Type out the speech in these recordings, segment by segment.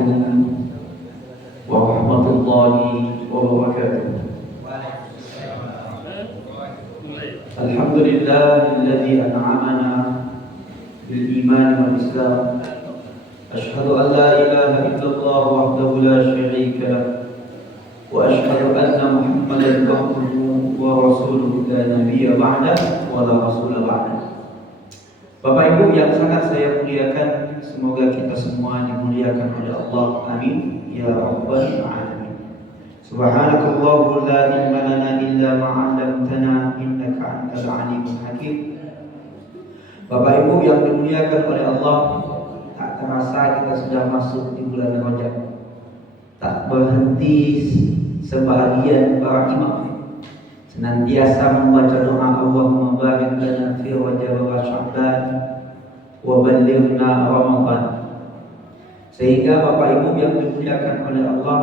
Assalamualaikum warahmatullahi wabarakatuh. Alhamdulillahilladzi an'amana bil iman wal islam. Asyhadu an la ilaha illallah wahdahu la syarika lah wa asyhadu anna Muhammadan abduhu wa rasuluhu la nabiyya ba'da wa la rasula ba'da. Bapak Ibu yang sangat saya muliakan, semoga kita semua dimuliakan oleh Allah. Amin ya rabbal alamin. Subhanakallahu la ilma lana illa ma 'allamtana innaka antal alimul hakim. Bapak Ibu yang dimuliakan oleh Allah, tak terasa kita sudah masuk di bulan Rajab. Tak berhenti sebahagian para imam senantiasa membaca doa Allahumma barik lana fi Rajab wa Sya'ban wa ballighna Ramadan. Sehingga Bapak Ibu yang dimuliakan oleh Allah,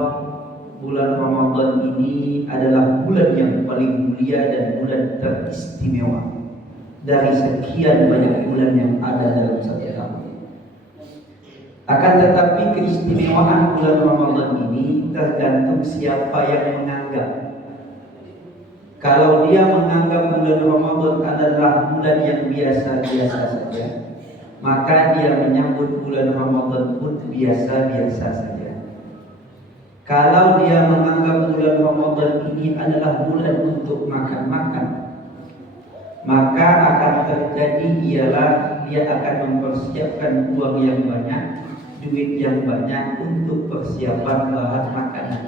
bulan Ramadan ini adalah bulan yang paling mulia dan bulan teristimewa dari sekian banyak bulan yang ada dalam satu tahun. Akan tetapi keistimewaan bulan Ramadan ini tergantung siapa yang menganggap. Kalau dia menganggap bulan Ramadan adalah bulan yang biasa-biasa saja, maka dia menyambut bulan Ramadan pun biasa-biasa saja. Kalau dia menganggap bulan Ramadan ini adalah bulan untuk makan-makan, maka akan terjadi ialah dia akan mempersiapkan uang yang banyak, duit yang banyak untuk persiapan bahan makanan.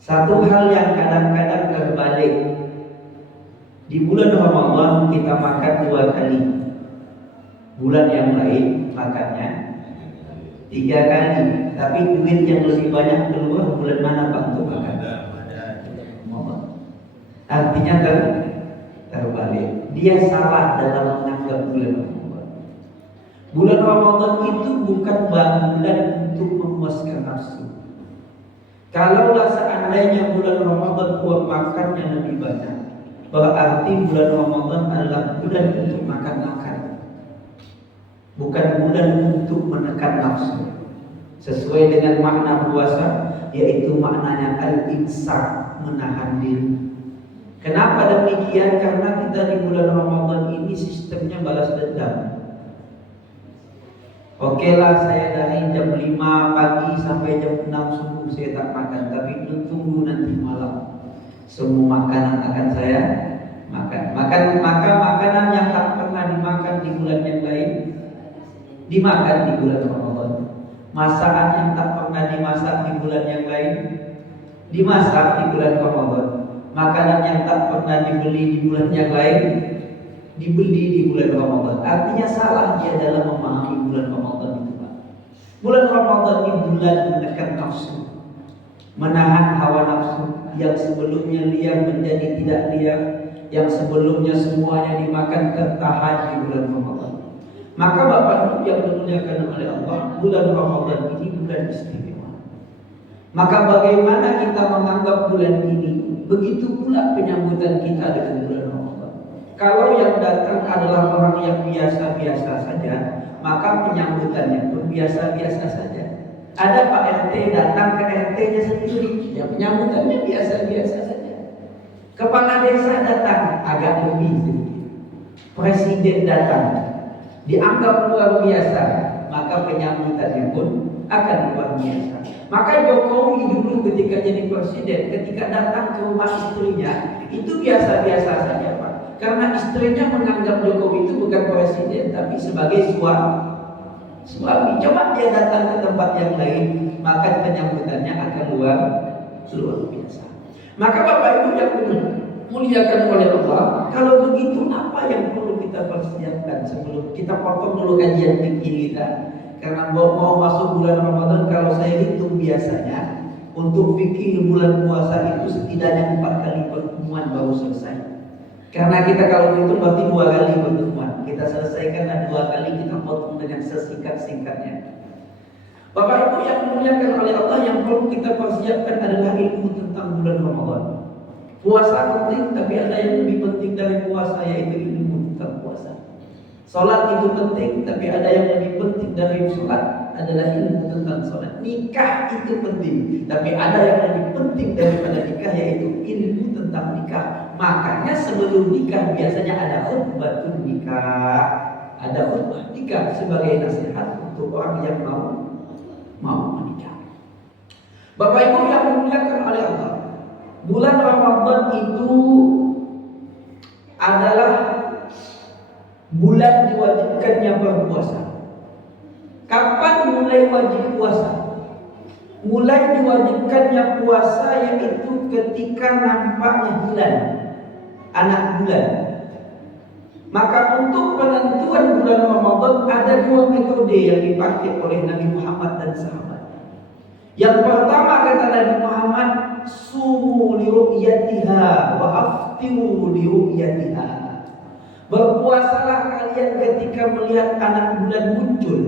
Satu hal yang kadang-kadang terbalik, di bulan Ramadan kita makan 2 kali, bulan yang lain makannya 3 kali. Tapi duit yang lebih banyak keluar bulan mana Pak untuk makan? Ramadan. Artinya terbalik. Dia salah dalam menganggap bulan Ramadan. Bulan Ramadan itu bukan bulan untuk memuaskan nafsu. Kalaulah seandainya bulan Ramadan uang makannya lebih banyak, berarti bulan Ramadan adalah bulan untuk makan-makan, bukan bulan untuk menekan nafsu. Sesuai dengan makna puasa, yaitu maknanya al-imsak, menahan diri. Kenapa demikian? Karena kita di bulan Ramadan ini sistemnya balas dendam. Oke lah, saya dari jam 5 pagi sampai jam 6 subuh saya tak makan, tapi tunggu nanti malam semua makanan akan saya makan. Maka makanan yang tak pernah dimakan di bulan yang lain dimakan di bulan Ramadan. Masakan yang tak pernah dimasak di bulan yang lain dimasak di bulan Ramadan. Makanan yang tak pernah dibeli di bulan yang lain dibeli di bulan Ramadan. Artinya salah dia dalam memahami bulan Ramadan itu, Pak. Bulan Ramadan ini bulan menekan nafsu, menahan hawa nafsu yang sebelumnya liar menjadi tidak liar, yang sebelumnya semuanya dimakan tertahan di bulan Ramadan. Maka Bapak Ibu yang dimuliakan oleh Allah, bulan Ramadan ini bulan istimewa. Maka bagaimana kita menganggap bulan ini, begitu pula penyambutan kita dengan bulan Ramadan. Kalau yang datang adalah orang yang biasa-biasa saja, maka penyambutannya pun biasa-biasa saja. Ada Pak RT datang ke RT-nya sendiri, ya penyambutannya biasa-biasa saja. Kepala desa datang, agak lebih sedikit. Presiden datang, dianggap luar biasa, maka penyambutannya pun akan luar biasa. Maka Jokowi dulu ketika jadi presiden, ketika datang ke rumah istrinya, itu biasa-biasa saja, Pak. Karena istrinya menganggap Jokowi itu bukan presiden, tapi sebagai suami. Coba dia datang ke tempat yang lain, maka penyambutannya akan luar biasa. Maka Bapak Ibu yang muliakan oleh Allah, kalau begitu apa yang perlu kita persiapkan sebelum kita potong dulu kajian fikih kita? Karena mau masuk bulan Ramadan, kalau saya hitung biasanya untuk fikih bulan puasa itu setidaknya 4 kali pertemuan baru selesai. Karena kita kalau itu berarti 2 kali pertemuan. Kita selesaikan dan 2 kali kita potong dengan sesingkat-singkatnya. Bapak Ibu yang dimuliakan oleh Allah, yang perlu kita persiapkan adalah ilmu tentang bulan Ramadan. Puasa penting, tapi ada yang lebih penting dari puasa, yaitu ilmu tentang puasa. Salat itu penting, tapi ada yang lebih penting dari salat. adalah ilmu tentang sholat. Nikah itu penting, tapi ada yang lebih penting daripada nikah, yaitu ilmu tentang nikah. Makanya sebelum nikah biasanya ada khutbah nikah, ada khutbah nikah sebagai nasihat untuk orang yang mau menikah. Bapak Ibu yang dimuliakan oleh Allah, bulan Ramadan itu adalah bulan diwajibkannya berpuasa. Kapan mulai wajib puasa? Mulai diwajibkannya puasa yaitu ketika nampaknya hilal, anak bulan. Maka untuk penentuan bulan Ramadan ada dua metode yang dipakai oleh Nabi Muhammad dan sahabat. Yang pertama kata Nabi Muhammad, sumu li ru'yatiha wa aftiru li ru'yatiha. Berpuasalah kalian ketika melihat anak bulan muncul,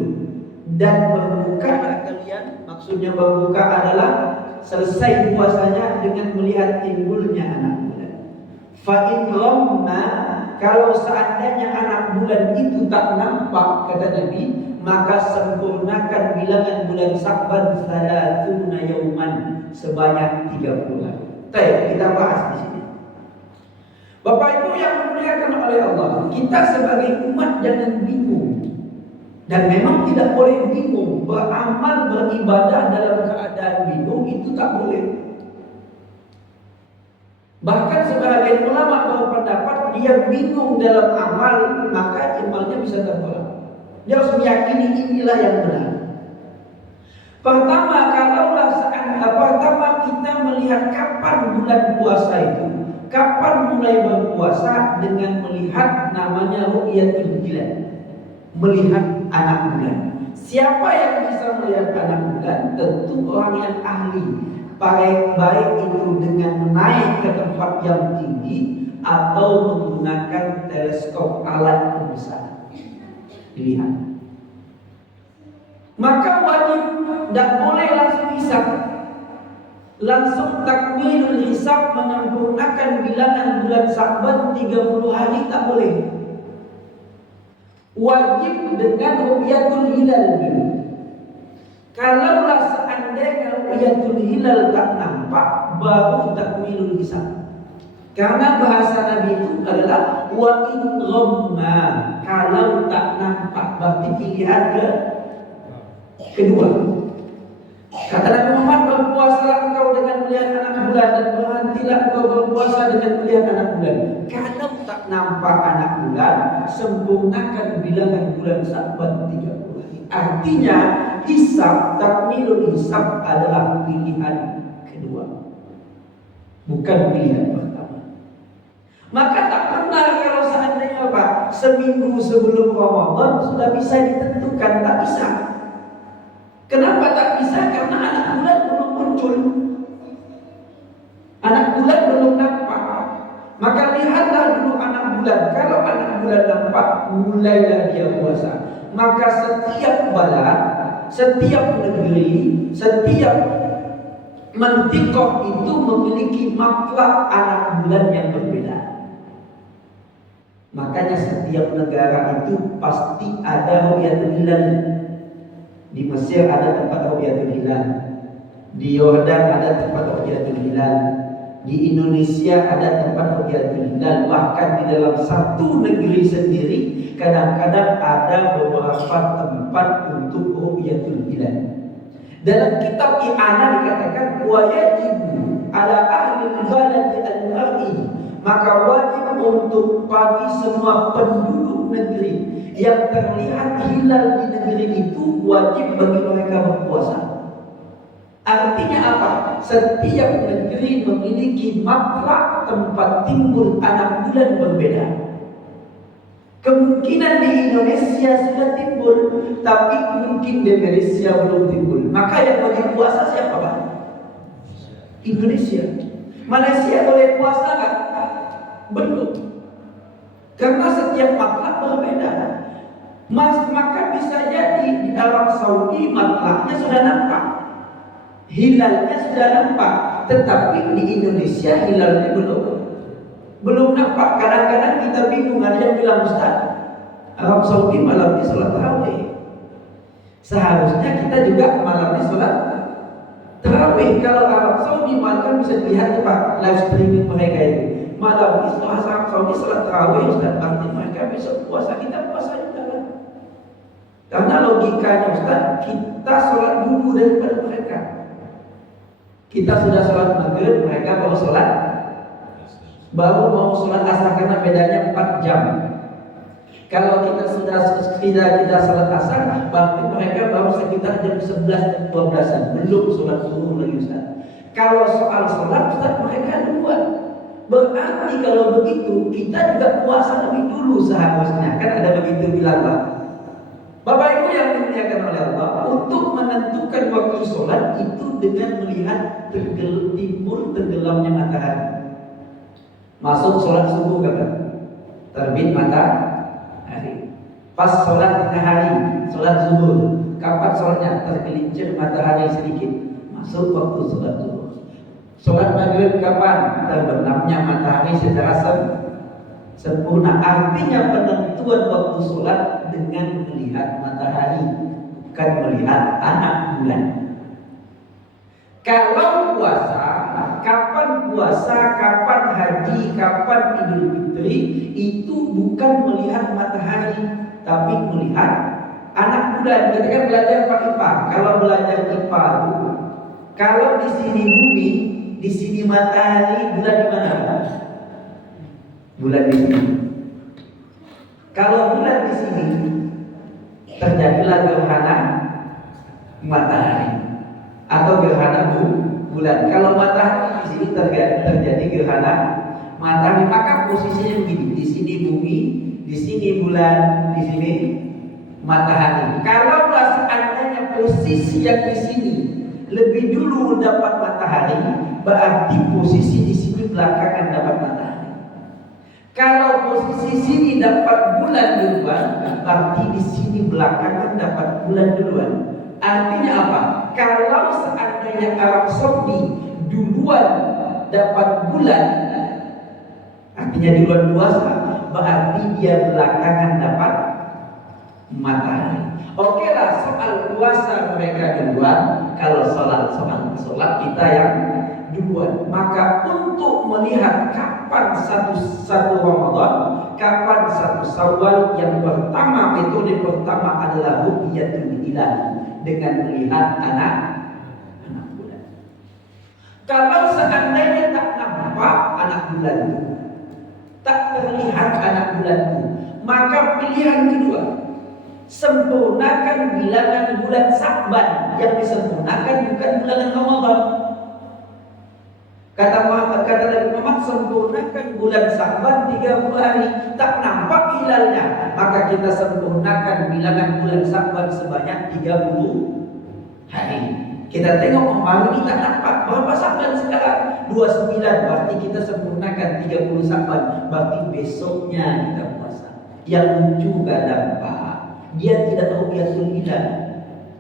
dan berbukalah kalian. Maksudnya berbuka adalah selesai puasanya dengan melihat timbulnya anak bulan. Fa in ghamma, kalau seandainya anak bulan itu tak nampak, kata Nabi, maka sempurnakan bilangan bulan Sya'ban 30 yauman, sebanyak 30 hari. Baik, kita bahas di sini. Bapak Ibu yang dimuliakan oleh Allah, kita sebagai umat jangan bingung. Dan memang tidak boleh bingung. Beramal, beribadah dalam keadaan bingung itu tak boleh. Bahkan sebagian ulama berpendapat dia bingung dalam amal, maka amalnya bisa tertolak. Dia harus meyakini inilah yang benar. Pertama, pertama kita melihat kapan bulan puasa itu. Kapan mulai berpuasa? Dengan melihat namanya ru'yatul hilal, melihat anak bulan. Siapa yang bisa melihat anak bulan? Tentu orang yang ahli. Baik itu dengan naik ke tempat yang tinggi atau menggunakan teleskop, alat pembesar. Lihat. Maka wajib, tidak boleh langsung hisab, langsung takmilul hisab, menyempurnakan bilangan bulan Sya'ban 30 hari, tak boleh. Wajib dengan ru'yatul hilal dulu. Kalaulah seandainya ru'yatul hilal tak nampak, baru takmilul hisab. Karena bahasa Nabi itu adalah wa in ghamma, kalau tak nampak, berarti pilihan kedua. Kata Nabi Muhammad, berpuasalah engkau dengan melihat anak bulan, dan berhentilah engkau berpuasa dengan melihat anak bulan. Kalau tak nampak anak bulan, sempurnakan bilangan bulan Sya'ban 30 hari. Artinya hisab, takmilul hisab adalah pilihan kedua, bukan pilihan pertama. Maka tak benar kalau seandainya Pak, seminggu sebelum Ramadan sudah bisa ditentukan, tak bisa. Kenapa tak bisa? Karena anak bulan belum muncul, anak bulan belum nampak. Maka lihatlah dulu anak bulan. Kalau anak bulan nampak, mulailah dia puasa. Maka setiap balad, setiap negeri, setiap mantiqah itu memiliki matlak anak bulan yang berbeda. Makanya setiap negara itu pasti ada ru'yatul hilal. Di Mesir ada tempat ru'yatul hilal, di Yordan ada tempat ru'yatul hilal, di Indonesia ada tempat ru'yatul hilal. Bahkan di dalam satu negeri sendiri kadang-kadang ada beberapa tempat untuk ru'yatul hilal. Dalam kitab I'anah dikatakan wa yajibu ala ahli baladi al-mar'i, maka wajib untuk bagi semua penduduk negeri yang terlihat hilal di negeri itu, wajib bagi mereka berpuasa. Artinya apa? Setiap negeri memiliki matlak tempat timbul anak bulan berbeda. Kemungkinan di Indonesia sudah timbul, tapi mungkin di Malaysia belum timbul. Maka yang wajib puasa siapa Pak? Indonesia. Malaysia boleh puasa kan? Belum. Karena setiap matlak berbeda. Maka bisa jadi di Arab Saudi matlaknya sudah nampak, hilalnya sudah nampak, tetapi di Indonesia hilalnya belum nampak. Kadang-kadang kita bingung, ada yang bilang Ustaz, Arab Saudi malamnya salat tarawih. Seharusnya kita juga malam ini sholat tarawih. Kalau Arab Saudi malam bisa dilihat Pak live streaming mereka itu. Malam ini Arab Saudi sholat tarawih, Ustaz, berarti mereka besok puasa, kita puasa juga kan? Karena logikanya Ustaz, kita sholat dulu daripada mereka. Kita sudah sholat maghrib, mereka baru mau sholat asar, karena bedanya 4 jam. Kalau kita sudah sholat asar, berarti mereka baru sekitar jam 11-12an, belum sholat subuh lagi Ustaz. Kalau soal sholat Ustaz, mereka duluan. Berarti kalau begitu kita juga puasa lebih dulu seharusnya. Kan ada begitu bilang Pak. Bapak Ibu yang dimuliakan oleh Allah, untuk menentukan waktu sholat itu dengan melihat timur tenggelamnya matahari. Masuk sholat subuh kapan? Terbit matahari. Pas sholat tengah hari, sholat zuhur, kapan sholatnya? Tergelincir matahari sedikit, masuk waktu sholat zuhur. Sholat maghrib kapan? Terbenamnya matahari secara sempurna. Artinya penentuan waktu sholat dengan melihat matahari, bukan melihat anak bulan. Kalau puasa, kapan haji, kapan Idul Fitri, itu bukan melihat matahari, tapi melihat anak bulan. Kita kan belajar Pak IPA. Kalau belajar IPA, kalau di sini bumi, di sini matahari, bulan di mana? Bulan di sini. Kalau bulan di sini, terjadilah gerhana matahari atau gerhana bulan. Kalau matahari di sini terjadi gerhana matahari, maka posisinya begini: di sini bumi, di sini bulan, di sini matahari. Kalau seandainya posisi yang di sini lebih dulu dapat matahari, berarti posisi di sini belakangan dapat matahari. Kalau posisi sini dapat bulan duluan, berarti di sini belakangan dapat bulan duluan. Artinya apa? Kalau seandainya Arab Saudi duluan dapat bulan, artinya duluan puasa, berarti dia belakangan dapat matahari. Oke lah, soal puasa mereka duluan, kalau sholat kita yang duluan. Maka untuk melihat kapan satu Ramadan, kapan satu Syawal, yang pertama, metode pertama adalah ru'yatul hilal, dengan melihat anak bulan. Kalau seandainya tak nampak anak bulan itu, tak terlihat anak bulan itu, maka pilihan kedua, sempurnakan bilangan bulan Sya'ban. Yang disempurnakan bukan bilangan Ramadan. Kata Nabi Muhammad, sempurnakan bulan Sya'ban 30 hari, tak nampak hilalnya, maka kita sempurnakan bilangan bulan Sya'ban sebanyak 30 hari. Kita tengok hari ini tak nampak berapa Sya'ban sekarang, 29, berarti kita sempurnakan 30 Sya'ban, berarti besoknya kita puasa. Yang lucu kadang Pak, dia tidak ru'yatul hilal.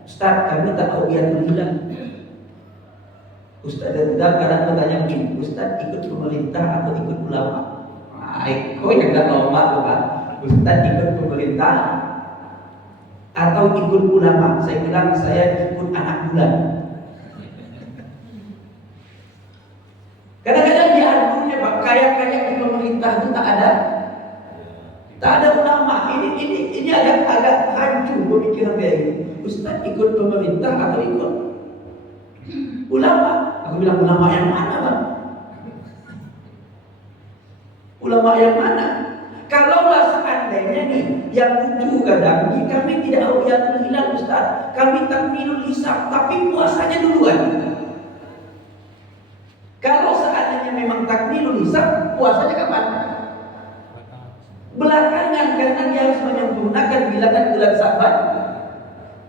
Ustaz, kami tak ru'yatul hilal. Ustaz kadang bertanya begini, Ustaz ikut pemerintah atau ikut ulama? Kau yang tak lomba Pak. Ustaz ikut pemerintah atau ikut ulama? Saya bilang saya ikut anak bulan. Kadang-kadang dia argumennya Pak, kayak di pemerintah itu tak ada ulama. Ini agak hancur pemikiran kayak gitu. Ustaz ikut pemerintah atau ikut ulama? Aku bilang, ulama yang mana Bang? Ulama yang mana? Kalaulah seandainya nih, yang lucu kadang, kami tidak ru'yatul hilal Ustaz, kami takminul hisab, tapi puasanya duluan. Kalau seandainya memang takminul hisab, puasanya kapan? Belakangan, karena dia harus menyempurnakan bilangan bulan Sya'ban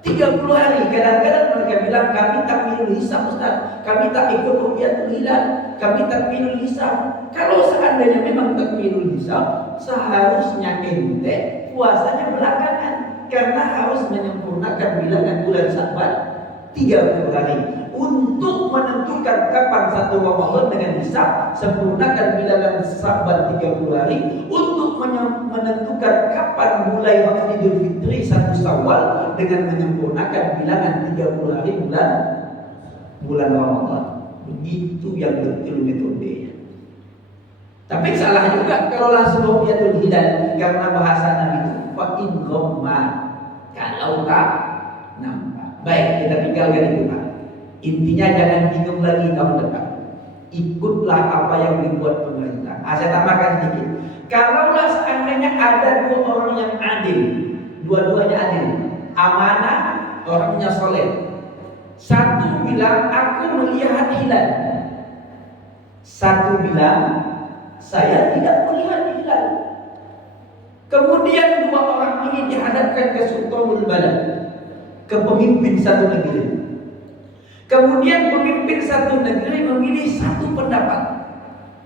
30 hari. Kadang-kadang mereka bilang, kami takminul hisab Ustaz, kami tak ikut ru'yatul hilal, kami takminul hisab. Kalau seandainya memang takminul hisab, seharusnya ente puasanya belakangan, karena harus menyempurnakan bilangan bulan Sya'ban 30 hari. Untuk menentukan kapan satu Ramadan dengan hisab, sempurnakan bilangan Sya'ban 30 hari. Untuk menentukan kapan mulai waktu Idul Fitri 1 Syawal dengan menyempurnakan bilangan 30 hari bulan Ramadan. Begitu yang betul metodenya. Tapi salah juga kalau langsung ru'yatul hilal, karena bahasa Nabi itu fa in ghamma, kalau tak nampak. Baik, kita tinggalkan itu Pak. Intinya jangan bingung lagi tahun depan. Ikutlah apa yang dibuat pemerintah. Saya tambahkan sedikit. Kalaulah seandainya ada 2 orang yang adil, dua-duanya adil, amanah, orangnya soleh. Satu bilang aku melihat hilal, satu bilang saya tidak melihat hilal. Kemudian 2 orang ini dihadapkan ke Sultanul Balad, ke pemimpin satu negeri. Kemudian pemimpin satu negeri memilih satu pendapat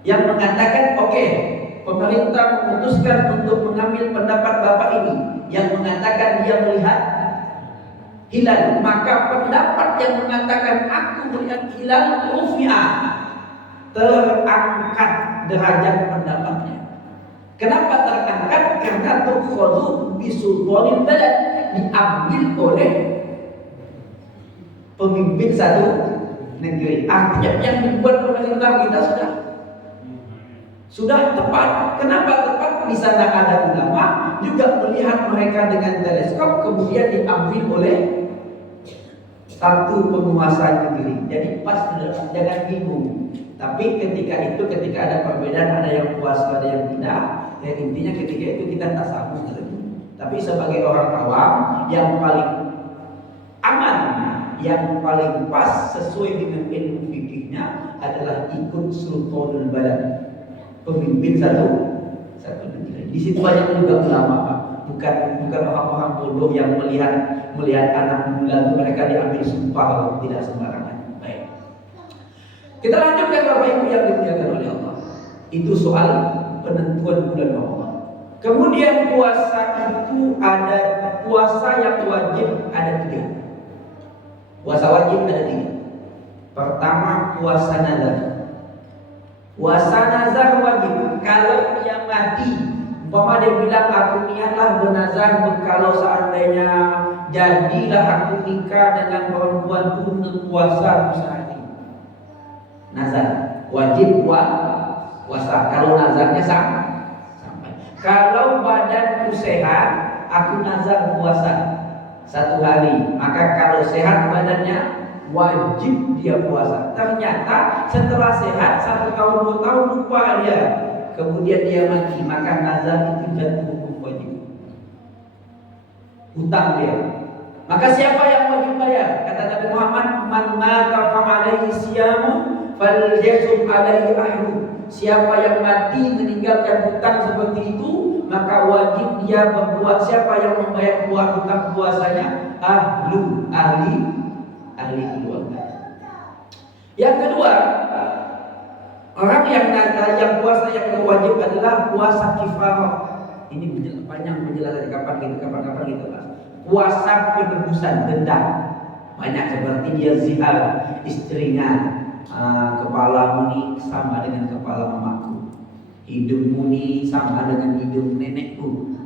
yang mengatakan oke, pemerintah memutuskan untuk mengambil pendapat bapak ini yang mengatakan dia melihat hilal. Maka pendapat yang mengatakan aku melihat hilal rufi'ah, terangkat derajat pendapatnya. Kenapa terangkat? Karena tukhadhu bisultanil balad, diambil oleh pemimpin satu negeri. Artinya yang dibuat pemerintah kita sudah tepat. Kenapa tepat? Di sana ada ulama juga melihat mereka dengan teleskop, kemudian diambil oleh satu penguasa negeri. Jadi pas, jangan bingung. Tapi ketika ada perbedaan, ada yang puas, ada yang tidak. Ya intinya ketika itu kita tak sambung. Tapi sebagai orang awam, yang paling aman, yang paling pas sesuai dengan ilmu fikihnya adalah ikut Sultanul Balad, pemimpin satu negeri. Di situ banyak juga ulama, Pak. Bukan orang-orang bodoh yang melihat anak bulan mereka diambil sumpah, tidak sembarangan. Baik. Kita lanjutkan Bapak Ibu yang dimuliakan oleh Allah. Itu soal penentuan bulan Ramadan. Kemudian puasa itu ada puasa yang wajib ada 3. Puasa wajib ada 3. Pertama puasa nazar. Puasa nazar wajib. Kalau dia mati, umpama dia bilang aku niatlah bernazar kalau seandainya jadilah aku nikah dengan perempuan itu puasa sehari. Nazar wajib puasa. Kalau nazarnya sampai. Kalau badanku sehat, aku nazar puasa 1 hari. Maka kalau sehat badannya, wajib dia puasa. Ternyata setelah sehat 1 tahun 2 tahun lupa dia, kemudian dia mati, maka nazar itu jatuh hukum wajib, hutang dia. Maka siapa yang wajib bayar? Kata Nabi Muhammad, man mata fa alaihi siyamun falyasum alaihi ahlu. Siapa yang mati meninggalkan hutang seperti itu, maka wajib dia berbuat. Siapa yang membayar hutang puasanya? Ahli keluarga. Yang kedua, orang yang puasa yang wajib adalah puasa kifarah. Ini panjang penjelasan, kapan kita bahas. Puasa penebusan dendam. Banyak seperti dia zihar istrinya. Kepalamu nih sama dengan kepala mamaku, hidungmu nih sama dengan hidung nenekku.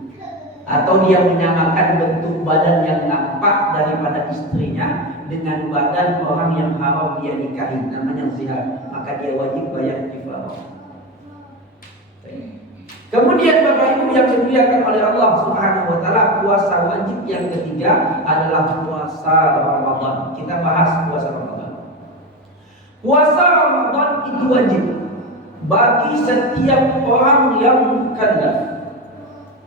Atau dia menyamakan bentuk badan yang nampak daripada istrinya dengan badan orang yang haram dia nikahi, namanya zihar. Maka dia wajib bayar kifarah. Kemudian Bapak Ibu yang dimuliakan oleh Allah Subhanahu wa taala, puasa wajib yang ketiga adalah puasa Ramadan. Kita bahas puasa Ramadan. Puasa Ramadan itu wajib bagi setiap orang yang mukallaf.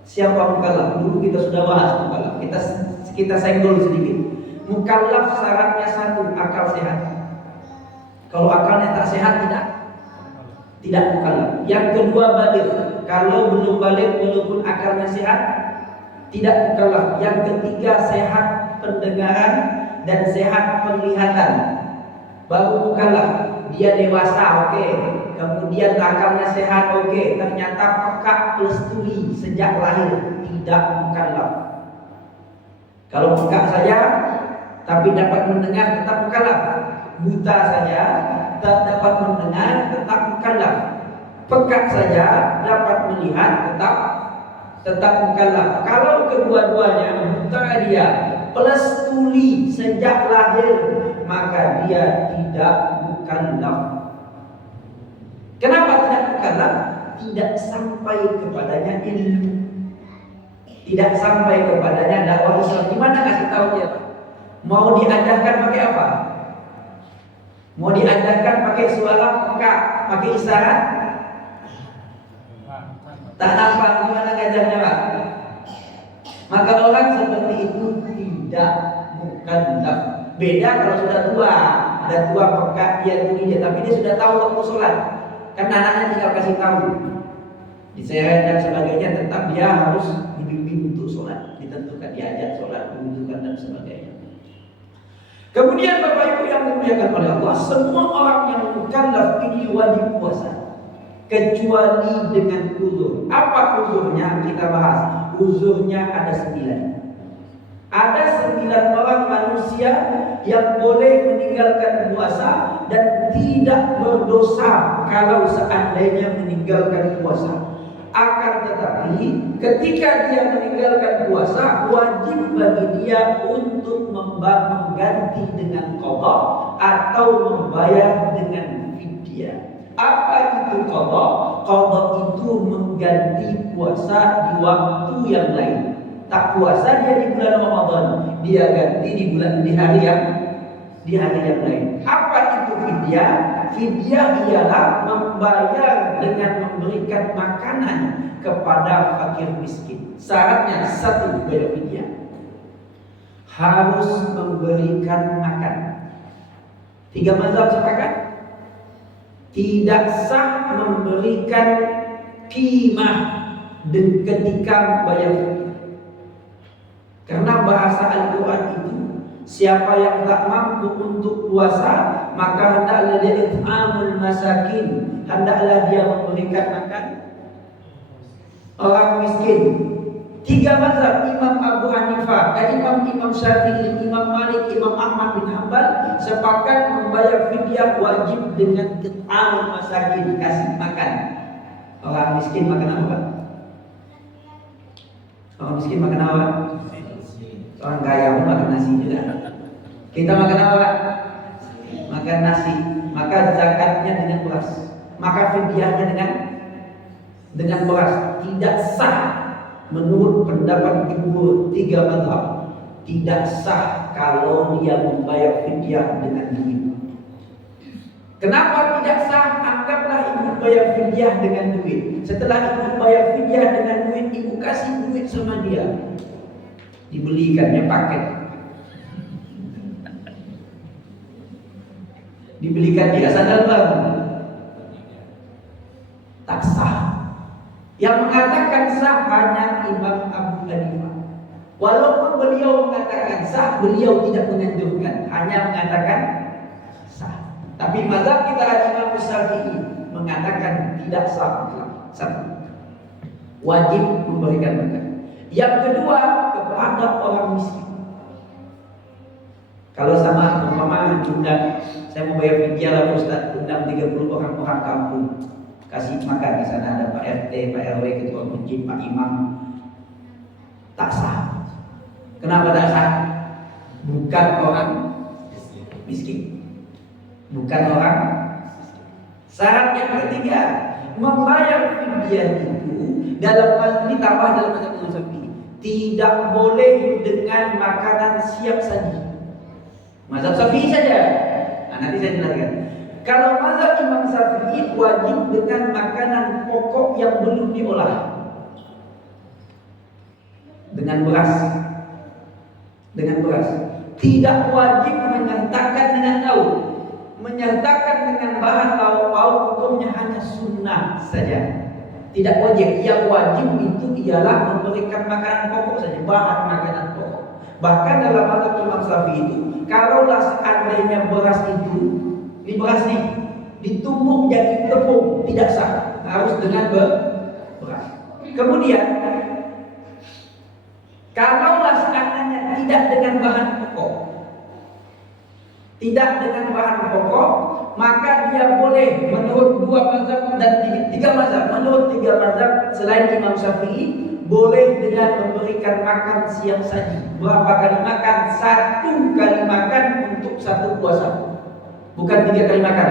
Siapa mukallaf? Dulu kita sudah bahas mukallaf. Kita senggol sedikit. Mukallaf syaratnya 1, akal sehat. Kalau akalnya tak sehat tidak mukallaf. Yang kedua baligh. Kalau belum baligh walaupun akalnya sehat tidak mukallaf. Yang ketiga sehat pendengaran dan sehat penglihatan. Baru mukallaf. Dia dewasa, oke. Kemudian akalnya sehat, oke. Ternyata peka plus tuli sejak lahir, tidak mukallaf. Kalau peka saja tapi dapat mendengar, tetap mukallaf. Buta saja tak dapat mendengar, tetap mukallaf. Peka saja dapat melihat, tetap tetap mukallaf. Kalau kedua-duanya buta dia plus tuli sejak lahir, maka dia tidak mukallaf. Kenapa tidak mukallaf? Tidak sampai kepadanya ilmu, tidak sampai kepadanya dakwah Islam. Gimana kasih tahu dia? Mau diajarkan pakai apa? Mau diajarkan pakai suara peka, pakai isyarat? Tak nampak gimana ngajarnya, Pak? Maka orang seperti itu tidak mukallaf. Beda kalau sudah tua, ada tua peka dia tuli dia, tapi dia sudah tahu waktu sholat. Kan anaknya tinggal kasih tahu, diseret dan sebagainya, tetap dia harus dibimbing untuk sholat, ditentukan diajak sholat, dibutuhkan dan sebagainya. Kemudian Bapak Ibu yang dimuliakan oleh Allah, semua orang yang mukallaf ini wajib puasa kecuali dengan uzur. Apa uzurnya? Kita bahas. Uzurnya ada 9. Ada 9 orang manusia yang boleh meninggalkan puasa dan tidak berdosa kalau seandainya meninggalkan puasa. Akan tetapi ketika dia meninggalkan puasa, wajib bagi dia untuk mengganti dengan qadha atau membayar dengan fidyah. Apa itu qadha? Qadha itu mengganti puasa di waktu yang lain. Tak puasa dia di bulan Ramadan, dia ganti di hari yang lain. Apa itu fidyah? Fidyah ialah membayar dengan memberikan makanan kepada fakir miskin. Syaratnya 1, bayar fidyah. Harus memberikan makan. 3 mazhab sepakat. Tidak sah memberikan qimah ketika bayar fidyah. Karena bahasa Al-Quran itu, siapa yang tak mampu untuk puasa, maka hendaklah dia it'amul masakin, hendaklah dia memberikan makan orang miskin. 3 mazhab, Imam Abu Hanifah, Imam Syafi'i, Imam Malik, Imam Ahmad bin Hanbal sepakat membayar fidyah wajib dengan it'amul masakin, kasih makan orang miskin. Makan apa? Orang miskin makan apa? Orang kaya pun makan nasi juga. Kita makan apa? Makan nasi. Maka zakatnya dengan beras, maka fidyahnya dengan beras. Tidak sah menurut pendapat jumhur 3 mazhab. Tidak sah kalau dia membayar fidyah dengan duit. Kenapa tidak sah? Anggaplah ibu bayar fidyah dengan duit. Setelah ibu bayar fidyah dengan duit, ibu kasih duit sama dia, dibelikannya paket, dibelikan dia sandal baru, tak sah. Yang mengatakan sah hanya Imam Abu Hanifah. Walaupun beliau mengatakan sah, beliau tidak menganjurkan, hanya mengatakan sah. Tapi mazhab kita Imam Syafi'i mengatakan tidak sah. Satu, wajib memberikan makan. Yang kedua, kepada orang miskin. Kalau sama umpama undang, saya mau bayar fidyah lah Ustaz, undang 30 orang kampung, kasih makan di sana, ada Pak RT, Pak RW, ketua masjid, Pak Imam. Tak sah. Kenapa tak sah? Bukan orang miskin. Bukan orang. Syarat yang ketiga, membayar fidyah itu dalam ini tambah dalam mazhab Imam Syafi'i, tidak boleh dengan makanan siap saji. Mazhab Syafi'i saja. Nah, nanti saya jelaskan. Kalau mazhab Imam Syafi'i wajib dengan makanan pokok yang belum diolah, dengan beras. Tidak wajib menyertakan dengan lauk. Menyertakan dengan bahan lauk hukumnya hanya sunnah saja, tidak wajib. Yang wajib itu ialah memberikan makanan pokok saja, bahan makanan pokok. Bahkan dalam mazhab Imam Syafi'i itu, kalaulah seandainya beras itu, ini beras nih, ditumbuk jadi tepung, tidak sah, harus dengan beras. Kemudian, kalaulah seandainya tidak dengan bahan pokok, maka dia boleh menurut 2 mazhab dan 3 mazhab. Menurut 3 mazhab selain Imam Syafi'i, boleh dengan memberikan makan siap saji. Berapa kali makan? 1 kali makan untuk 1 puasa. Bukan 3 kali makan.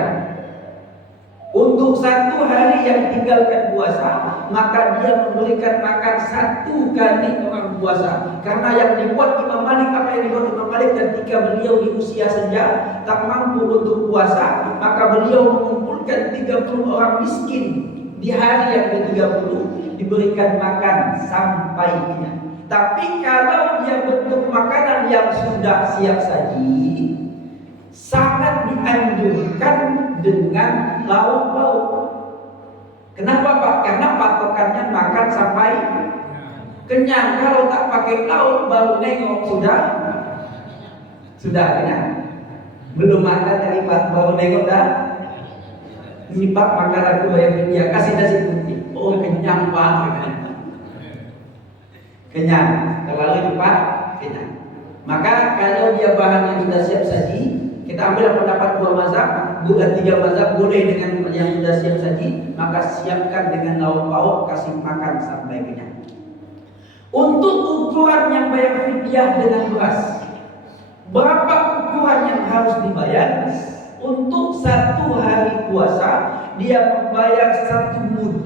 Untuk 1 hari yang tinggalkan puasa, maka dia memberikan makan 1 kali orang puasa. Karena yang dibuat Imam Malik, apa yang dibuat Imam Malik ketika beliau di usia senja tak mampu untuk puasa, maka beliau mengumpulkan 30 orang miskin di hari yang ke-30, diberikan makan sampai kenyang. Tapi kalau dia bentuk makanan yang sudah siap saji, sangat dianjurkan dengan lauk pauk. Kenapa Pak? Karena patokannya makan sampai kenyang. Kalau tak pakai lauk, baru nengok sudah kenyang. Belum makan dari Pak, baru nengok dah. Ini Pak, makan aku bayar dia, kasih nasi putih. Oh kenyang Pak. Kenyang. Terlalu cepat kenyang. Maka kalau dia bahan yang sudah siap saji, kita ambil pendapat 2 mazhab, bukan 3 mazhab, boleh dengan yang sudah siap saji, maka siapkan dengan lauk pauk, kasih makan sampai kenyang. Untuk ukuran yang bayar fidyah dengan beras, berapa ukuran yang harus dibayar? Untuk 1 hari puasa, dia membayar 1 mud.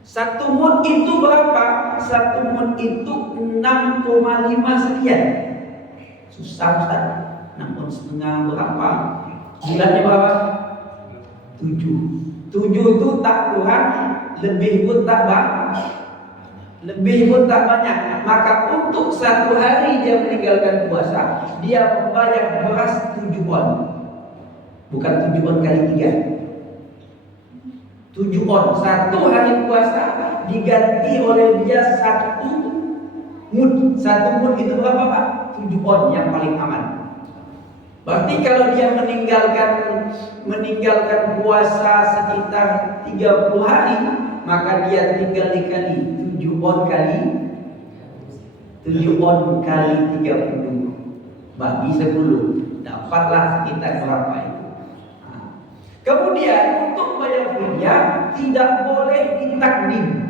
1 mud itu berapa? 1 mud itu 6,5 sekian. Susah Ustaz. 6,5 berapa? Bulannya berapa? 7. 7 itu tak kurang, lebih pun tak banyak. Maka untuk 1 hari dia meninggalkan puasa, dia membayar beras 7 on. Bukan 7 on kali 3. 7 on. 1 hari puasa diganti oleh dia 1 mud. 1 mud itu berapa Pak? 7 on yang paling aman. Berarti kalau dia meninggalkan puasa sekitar 30 hari, maka dia tinggal dikali 7 on kali 30 bagi 10, dapatlah sekitar berapa itu. Kemudian untuk bayar fidyah tidak boleh ditakdim.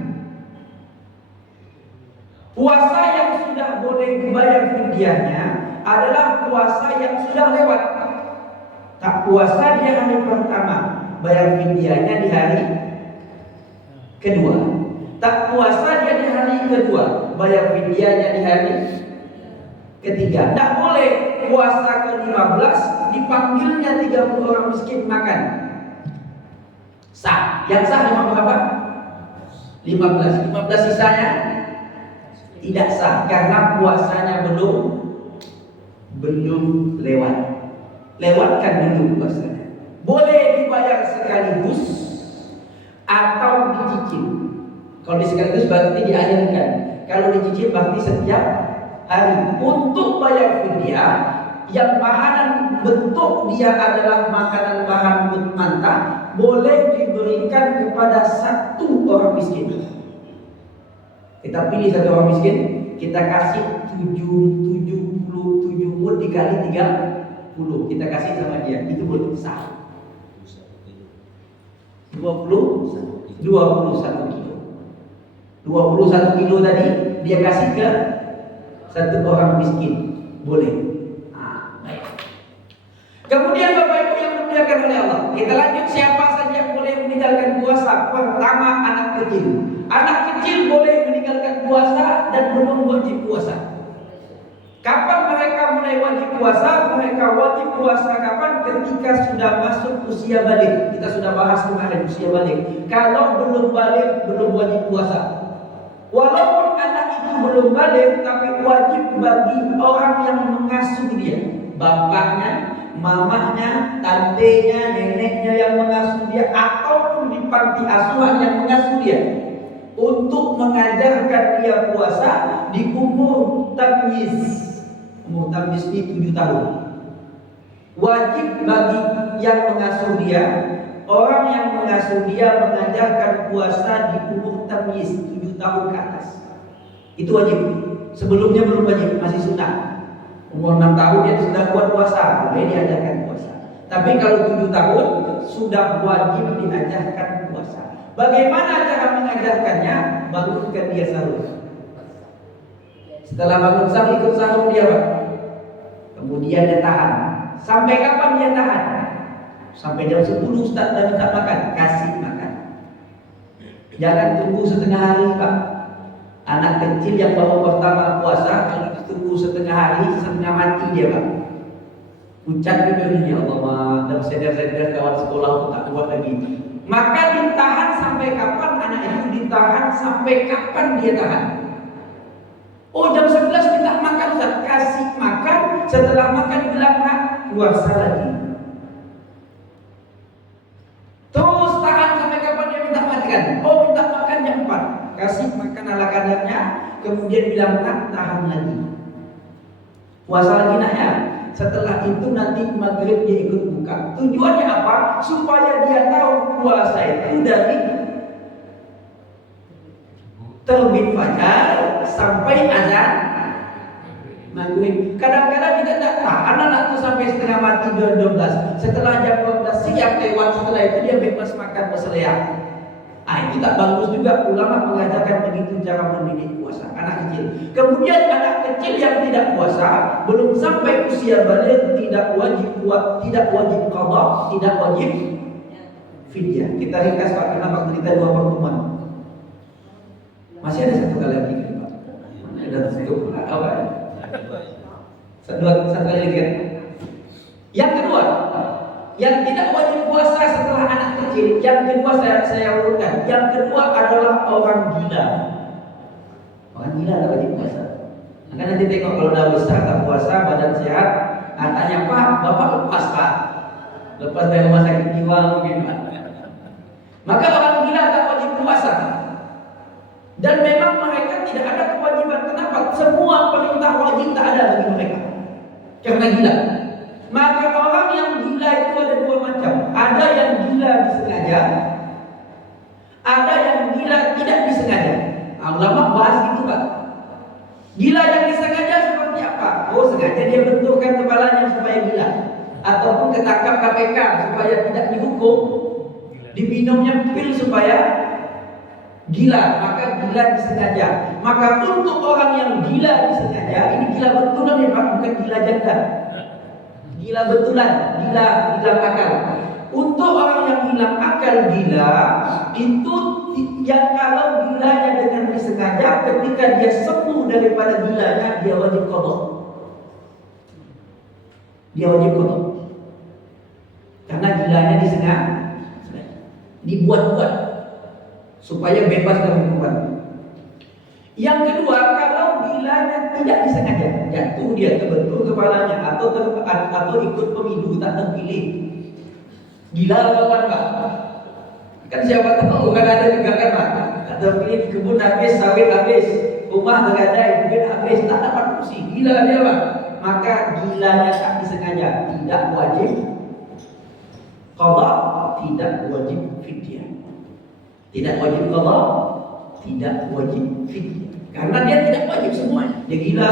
Puasa yang sudah boleh dibayar fidyahnya adalah puasa yang sudah lewat. Tak puasa di hari pertama, bayar fidyahnya di hari kedua. Tak puasa dia di hari kedua, bayar fidyahnya di hari ketiga. Tak boleh puasa ke-15 dipanggilnya 30 orang miskin makan. Sah. Yang sah cuma berapa? 15 sisanya tidak sah karena puasanya belum lewat. Lewatkan dulu puasanya. Boleh dibayar sekaligus atau dicicil. Kalau di sekaligus berarti diajarkan. Kalau dicicil berarti setiap hari. Untuk bayar fidyah yang bahan bentuk dia adalah makanan bahan mentah, boleh diberikan kepada 1 orang miskin. Kita pilih 1 orang miskin, kita kasih 77 mud dikali 30, kita kasih sama dia, itu boleh sah. 21 kilo. 21 kilo tadi dia kasih ke 1 orang miskin, boleh. Baik. Kemudian Bapak Ibu yang dimuliakan oleh Allah, kita lanjut siapa saja yang boleh meninggalkan puasa. Pertama, anak kecil. Anak kecil boleh meninggalkan puasa dan belum wajib puasa. Kapan mereka mulai wajib puasa? Mereka wajib puasa kapan? Ketika sudah masuk usia balik. Kita sudah bahas kemarin usia balik. Kalau belum balik, belum wajib puasa. Walaupun anak itu belum balik, tapi wajib bagi orang yang mengasuh dia. Bapaknya, mamahnya, tantenya, neneknya yang mengasuh dia, ataupun di panti asuhan yang mengasuh dia, untuk mengajarkan dia puasa di umur tamyiz. Umur tamyiz ini 7 tahun. Wajib bagi yang mengasuh dia, orang yang mengasuh dia mengajarkan puasa di umur tamyiz 7 tahun ke atas. Itu wajib. Sebelumnya belum wajib, masih sunnah. Umur 6 tahun dia sudah kuat puasa, boleh diajarkan puasa. Tapi kalau 7 tahun sudah wajib diajarkan puasa. Bagaimana cara mengajarkannya? Bangunkan dia sahur. Setelah bangun sahur, ikut sahur dia, Pak. Kemudian dia tahan. Sampai kapan dia tahan? Sampai jam 10 Ustaz dah minta makan, kasih makan. Jangan tunggu setengah hari, Pak. Anak kecil yang baru pertama puasa, kalau ditunggu setengah hari, setengah mati dia, Pak. Ucap bibirnya, ya Allah, dan seder-seder kawan sekolah aku tak kuat lagi. Maka ditahan sampai kapan anak itu ditahan? Sampai kapan dia tahan? Oh, jam 11 minta makan, Ustaz. Kasih makan. Setelah makan bilang, nak, puasa lagi. Terus tahan sampai kapan dia minta makan? Oh, minta makan jam 4. Kasih makan ala kadarnya. Kemudian bilang, nak, tahan lagi. Puasa lagi, nak, ya. Setelah itu nanti maghrib dia ikut buka. Tujuannya apa? Supaya dia tahu puasa itu dari terbit fajar sampai azan maghrib. Kadang-kadang kita tidak tahan anak itu sampai setengah mati jam 12. Setelah jam 12 siap lewat, setelah itu dia bebas makan berselayar. Itu tak bagus juga. Ulama mengajarkan begitu cara mendidik puasa anak kecil. Kemudian anak kecil yang tidak puasa, belum sampai usia balik, tidak wajib qada, tidak wajib fidyah. Kita ringkas, Pak, karena waktu kita 2 pertemuan. Masih ada satu kali lagi, Pak. Ada satu apa? Satu kali lagi kan? Yang kedua, yang tidak wajib puasa setelah anak kecil. Yang kedua saya urutkan. Yang kedua adalah orang gila. Orang gila tak wajib puasa. Maka nanti tengok kalau dah besar tak puasa, badan sehat, tanya, Pak, Bapak lepas, Pak. Lepas dari rumah sakit jiwa mungkin, Pak. Maka orang gila tak wajib puasa. Dan memang mereka tidak ada kewajiban. Kenapa? Semua perintah wajib tak ada bagi mereka. Karena gila. Maka orang yang gila itu ada 2 macam. Ada yang gila disengaja, ada yang gila tidak disengaja. Ulama bahas itu, Pak. Gila yang disengaja seperti apa? Oh, sengaja dia benturkan kepalanya supaya gila. Ataupun ketangkap KPK supaya tidak dihukum. Diminumnya pil supaya gila. Maka gila disengaja. Maka untuk orang yang gila disengaja, ini gila betulan ya, Pak, bukan gila janda. Gila betulan, gila akal. Untuk orang yang hilang akal gila, itu yang kalau gilanya dengan disengaja, ketika dia sembuh daripada gilanya, dia wajib qada. Dia wajib qada. Karena gilanya disengaja, dibuat-buat supaya bebas dari hukuman. Yang kedua, kalau gilanya tidak disengaja, jatuh dia terbentur kepalanya atau ikut pemilu tak terpilih. Gila kawan, Pak. Kan siapa tahu kan ada juga kan, Pak. Tak terpilih di kebun habis, sawit habis, rumah tergadai, duit habis, tak dapat kursi. Gila dia, Pak. Maka gilanya tak disengaja, tidak wajib qada, tidak wajib fidyah. Tidak wajib qada, tidak wajib fidyah. Karena dia tidak wajib semuanya. Dia gila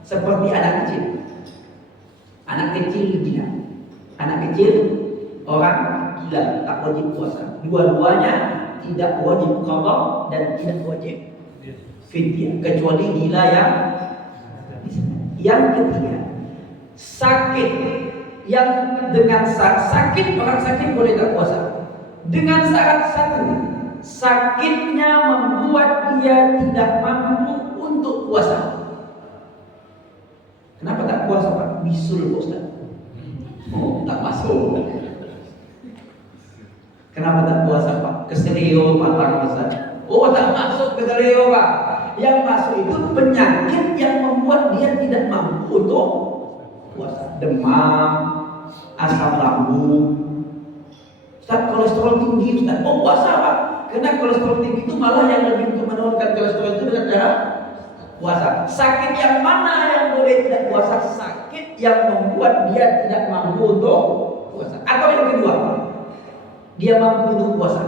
seperti anak kecil. Anak kecil gila. Anak kecil orang gila tak wajib puasa. Dua-duanya tidak wajib qada dan tidak wajib fidyah, kecuali gila yang ketiga, sakit. Yang dengan sakit, orang sakit boleh tak puasa dengan syarat satu, sakitnya membuat dia tidak mampu untuk puasa. Kenapa tak puasa, Pak? Bisul, Ustaz. Oh, tak masuk. Kenapa tak puasa, Pak? Keselio matang, Ustaz. Oh, tak masuk keselio, Pak. Yang masuk itu penyakit yang membuat dia tidak mampu untuk puasa. Demam, asam lambung, Ustaz, kolesterol tinggi, Ustaz. Oh, puasa, Pak. Karena kolesterol tinggi itu malah yang lebih untuk menurunkan kolesterol itu dengan cara puasa. Sakit yang mana yang boleh tidak puasa? Sakit yang membuat dia tidak mampu untuk puasa. Atau yang kedua, dia mampu untuk puasa.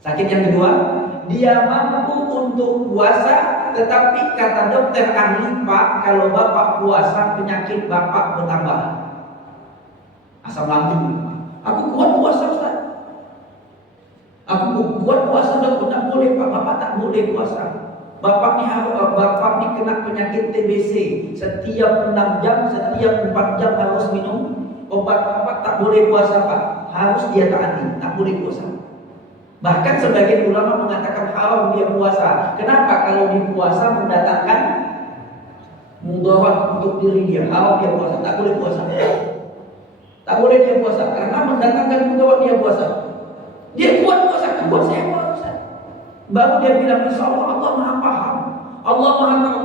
Sakit yang kedua, dia mampu untuk puasa, tetapi kata dokter ahli, Pak, kalau Bapak puasa penyakit Bapak bertambah. Asam lambung. Aku kuat puasa, Ustaz. Aku buat puasa udah tidak boleh Pak, Bapak tak boleh puasa. Bapak ni kena penyakit TBC. Setiap 6 jam, setiap 4 jam harus minum obat. Bapak tak boleh puasa Pak. Harus dia taati, tak boleh puasa. Bahkan sebagian ulama mengatakan haram dia puasa. Kenapa? Kalau dia puasa mendatangkan mudarat untuk diri dia. Haram dia puasa, tak boleh puasa. Tak boleh dia puasa karena mendatangkan mudarat dia puasa. Dia buat puasa, buat saya puasa. Baru dia bilang, insya Allah Allah maha paham, Allah maha tahu.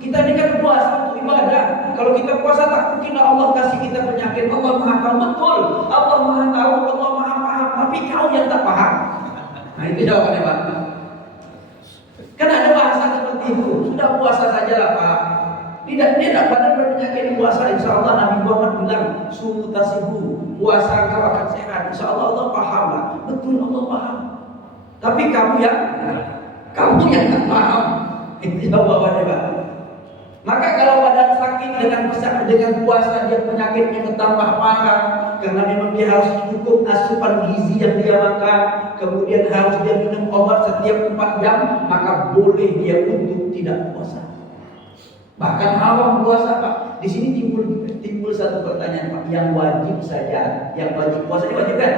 Kita ini kan puasa untuk ibadah. Kalau kita puasa tak mungkin Allah kasih kita penyakit. Allah maha tahu, betul. Allah maha tahu, Allah maha paham. Tapi kau yang tak paham. Nah itu jawabannya Pak. Kan ada bahasa seperti itu. Sudah puasa sajalah Pak. Tidak pada berpenyakit puasa. Insya Allah Nabi Muhammad bilang, sumu tasibu, puasa kau akan sehat. Insya Allah Allah paham lah. Betul Allah paham. Tapi kamu yang tak paham. Itu jawabannya Pak. Maka kalau badan sakit dengan puasa dia penyakitnya bertambah parah karena memang dia harus cukup asupan gizi yang dia makan, kemudian harus dia minum obat setiap 4 jam, maka boleh dia untuk tidak puasa. Bahkan haram puasa Pak. Di sini timbul satu pertanyaan Pak, yang wajib saja, yang wajib puasa ini wajib kan?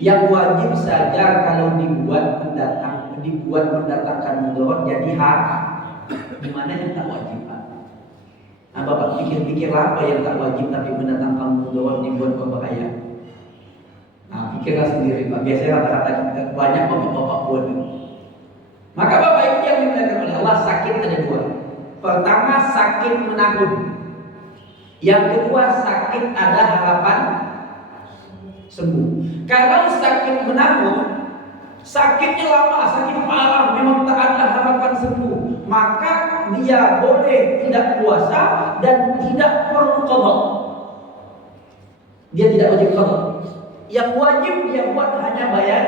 Yang wajib saja kalau dibuat mendatangkan mudarat jadi hak. Gimana yang tak wajib Pak? Nah Bapak pikir-pikir apa yang tak wajib tapi mendatangkan mudarat dibuat berbahaya. Nah pikirlah sendiri Pak. Biasanya rata-rata banyak bapak-bapak buat. Maka Bapak Ibu yang dimuliakan oleh Allah, sakit ada 2. Pertama sakit menahun. Yang kedua sakit ada harapan sembuh. Kalau sakit menahun, sakitnya lama, sakit parah, memang tak ada harapan sembuh, maka dia boleh tidak puasa dan tidak perlu qada. Dia tidak wajib qada. Yang wajib dia buat hanya bayar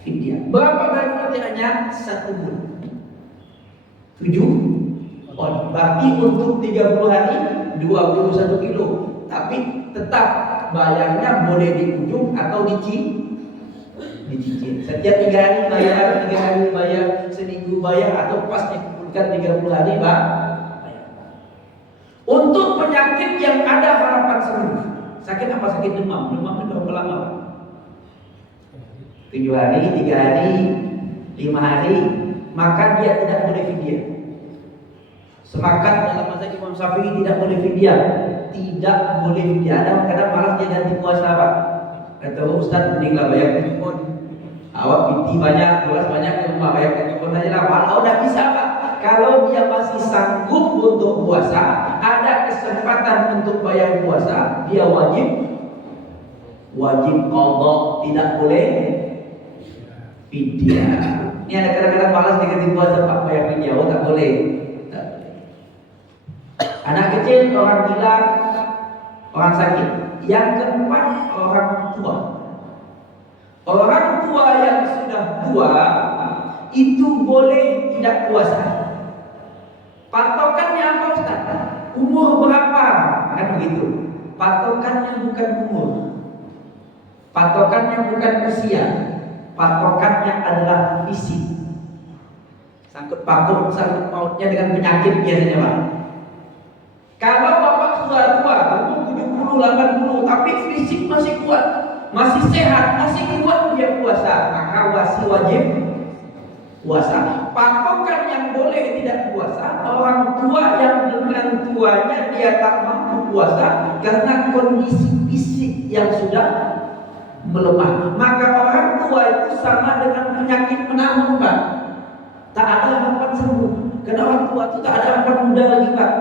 fidyah. Berapa bayar fidyahnya? 1 bulan. 7 on. Berarti untuk 30 hari 21 kilo. Tapi tetap bayarnya boleh di ujung atau dicicil. Setiap 3 hari bayar, 3 hari bayar, seminggu bayar, atau pas dikumpulkan 30 hari bayar. Untuk penyakit yang ada harapan sembuh. Sakit apa? Sakit demam. Demam itu berapa lama? 7 hari, 3 hari, 5 hari. Maka dia tidak boleh fidyah. Sepakat dalam mazhab Imam Syafi'i tidak boleh fidyah. Tidak boleh fidyah. Ada kadang malas dia ganti puasa Pak. Kata Ustaz, mendinglah bayar kupon. Awak piti banyak, puas banyak, cuma bayar kupon aja lah. Kalau udah bisa Pak. Kalau dia masih sanggup untuk puasa, ada kesempatan untuk bayar puasa, dia wajib qada, tidak boleh fidyah. Ini ada kadang-kadang malas diganti puasa Pak, bayar fidyah, tak boleh. Anak kecil, orang gila, orang sakit. Yang keempat, orang tua. Orang tua yang sudah tua itu boleh tidak puasa. Patokannya apa Ustaz? Umur berapa? Kan begitu. Patokannya bukan umur. Patokannya bukan usia. Patokannya adalah fisik. Sangkut pautnya dengan penyakit biasanya Pak. Kalau Bapak sudah tua, umur 70, 80, tapi fisik masih kuat, masih sehat, masih kuat dia puasa, maka wajib puasa. Patokan yang boleh tidak puasa, orang tua yang dengan tuanya dia tak mampu puasa karena kondisi fisik yang sudah melemah. Maka orang tua itu sama dengan penyakit menahun Pak. Tak ada harapan sembuh. Karena orang tua itu tak ada harapan muda lagi Pak.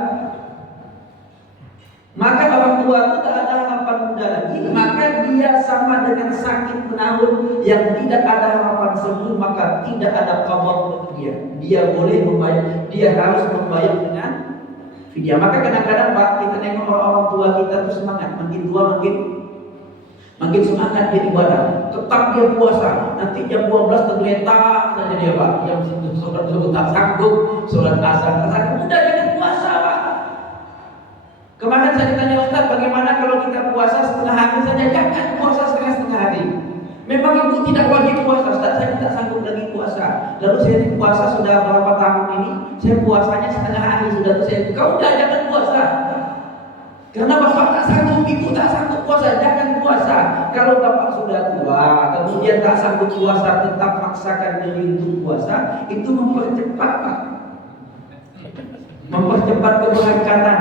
Maka orang tua itu tak ada harapan muda lagi. Maka dia sama dengan sakit menahun yang tidak ada harapan sembuh. Maka tidak ada qada untuk dia. Dia boleh membayar. Dia harus membayar dengan fidyah. Maka kadang-kadang Pak, kita nengok orang tua kita itu semangat. Makin tua makin semangat dia ibadah. Tetap dia puasa. Nanti jam 12 tergeletak saja dia Pak. Jam sholat tak sanggup, sholat asar tak sanggup. Udah dia puasa Pak. Kemarin saya ditanya Ustaz, bagaimana kalau kita puasa setengah hari saja? Jangan puasa setengah hari. Memang ibu tidak wajib puasa, Ustaz, saya tidak sanggup lagi puasa. Lalu saya puasa sudah berapa tahun ini, saya puasanya setengah hari sudah tuh saya, kau udah jangan puasa. Karena bapak tak sanggup, ibu tak sanggup puasa, jangan puasa. Kalau bapak sudah tua, kemudian tak sanggup puasa, tetap paksakan diri untuk puasa, itu mempercepat, Pak. Mempercepat keberangkatan.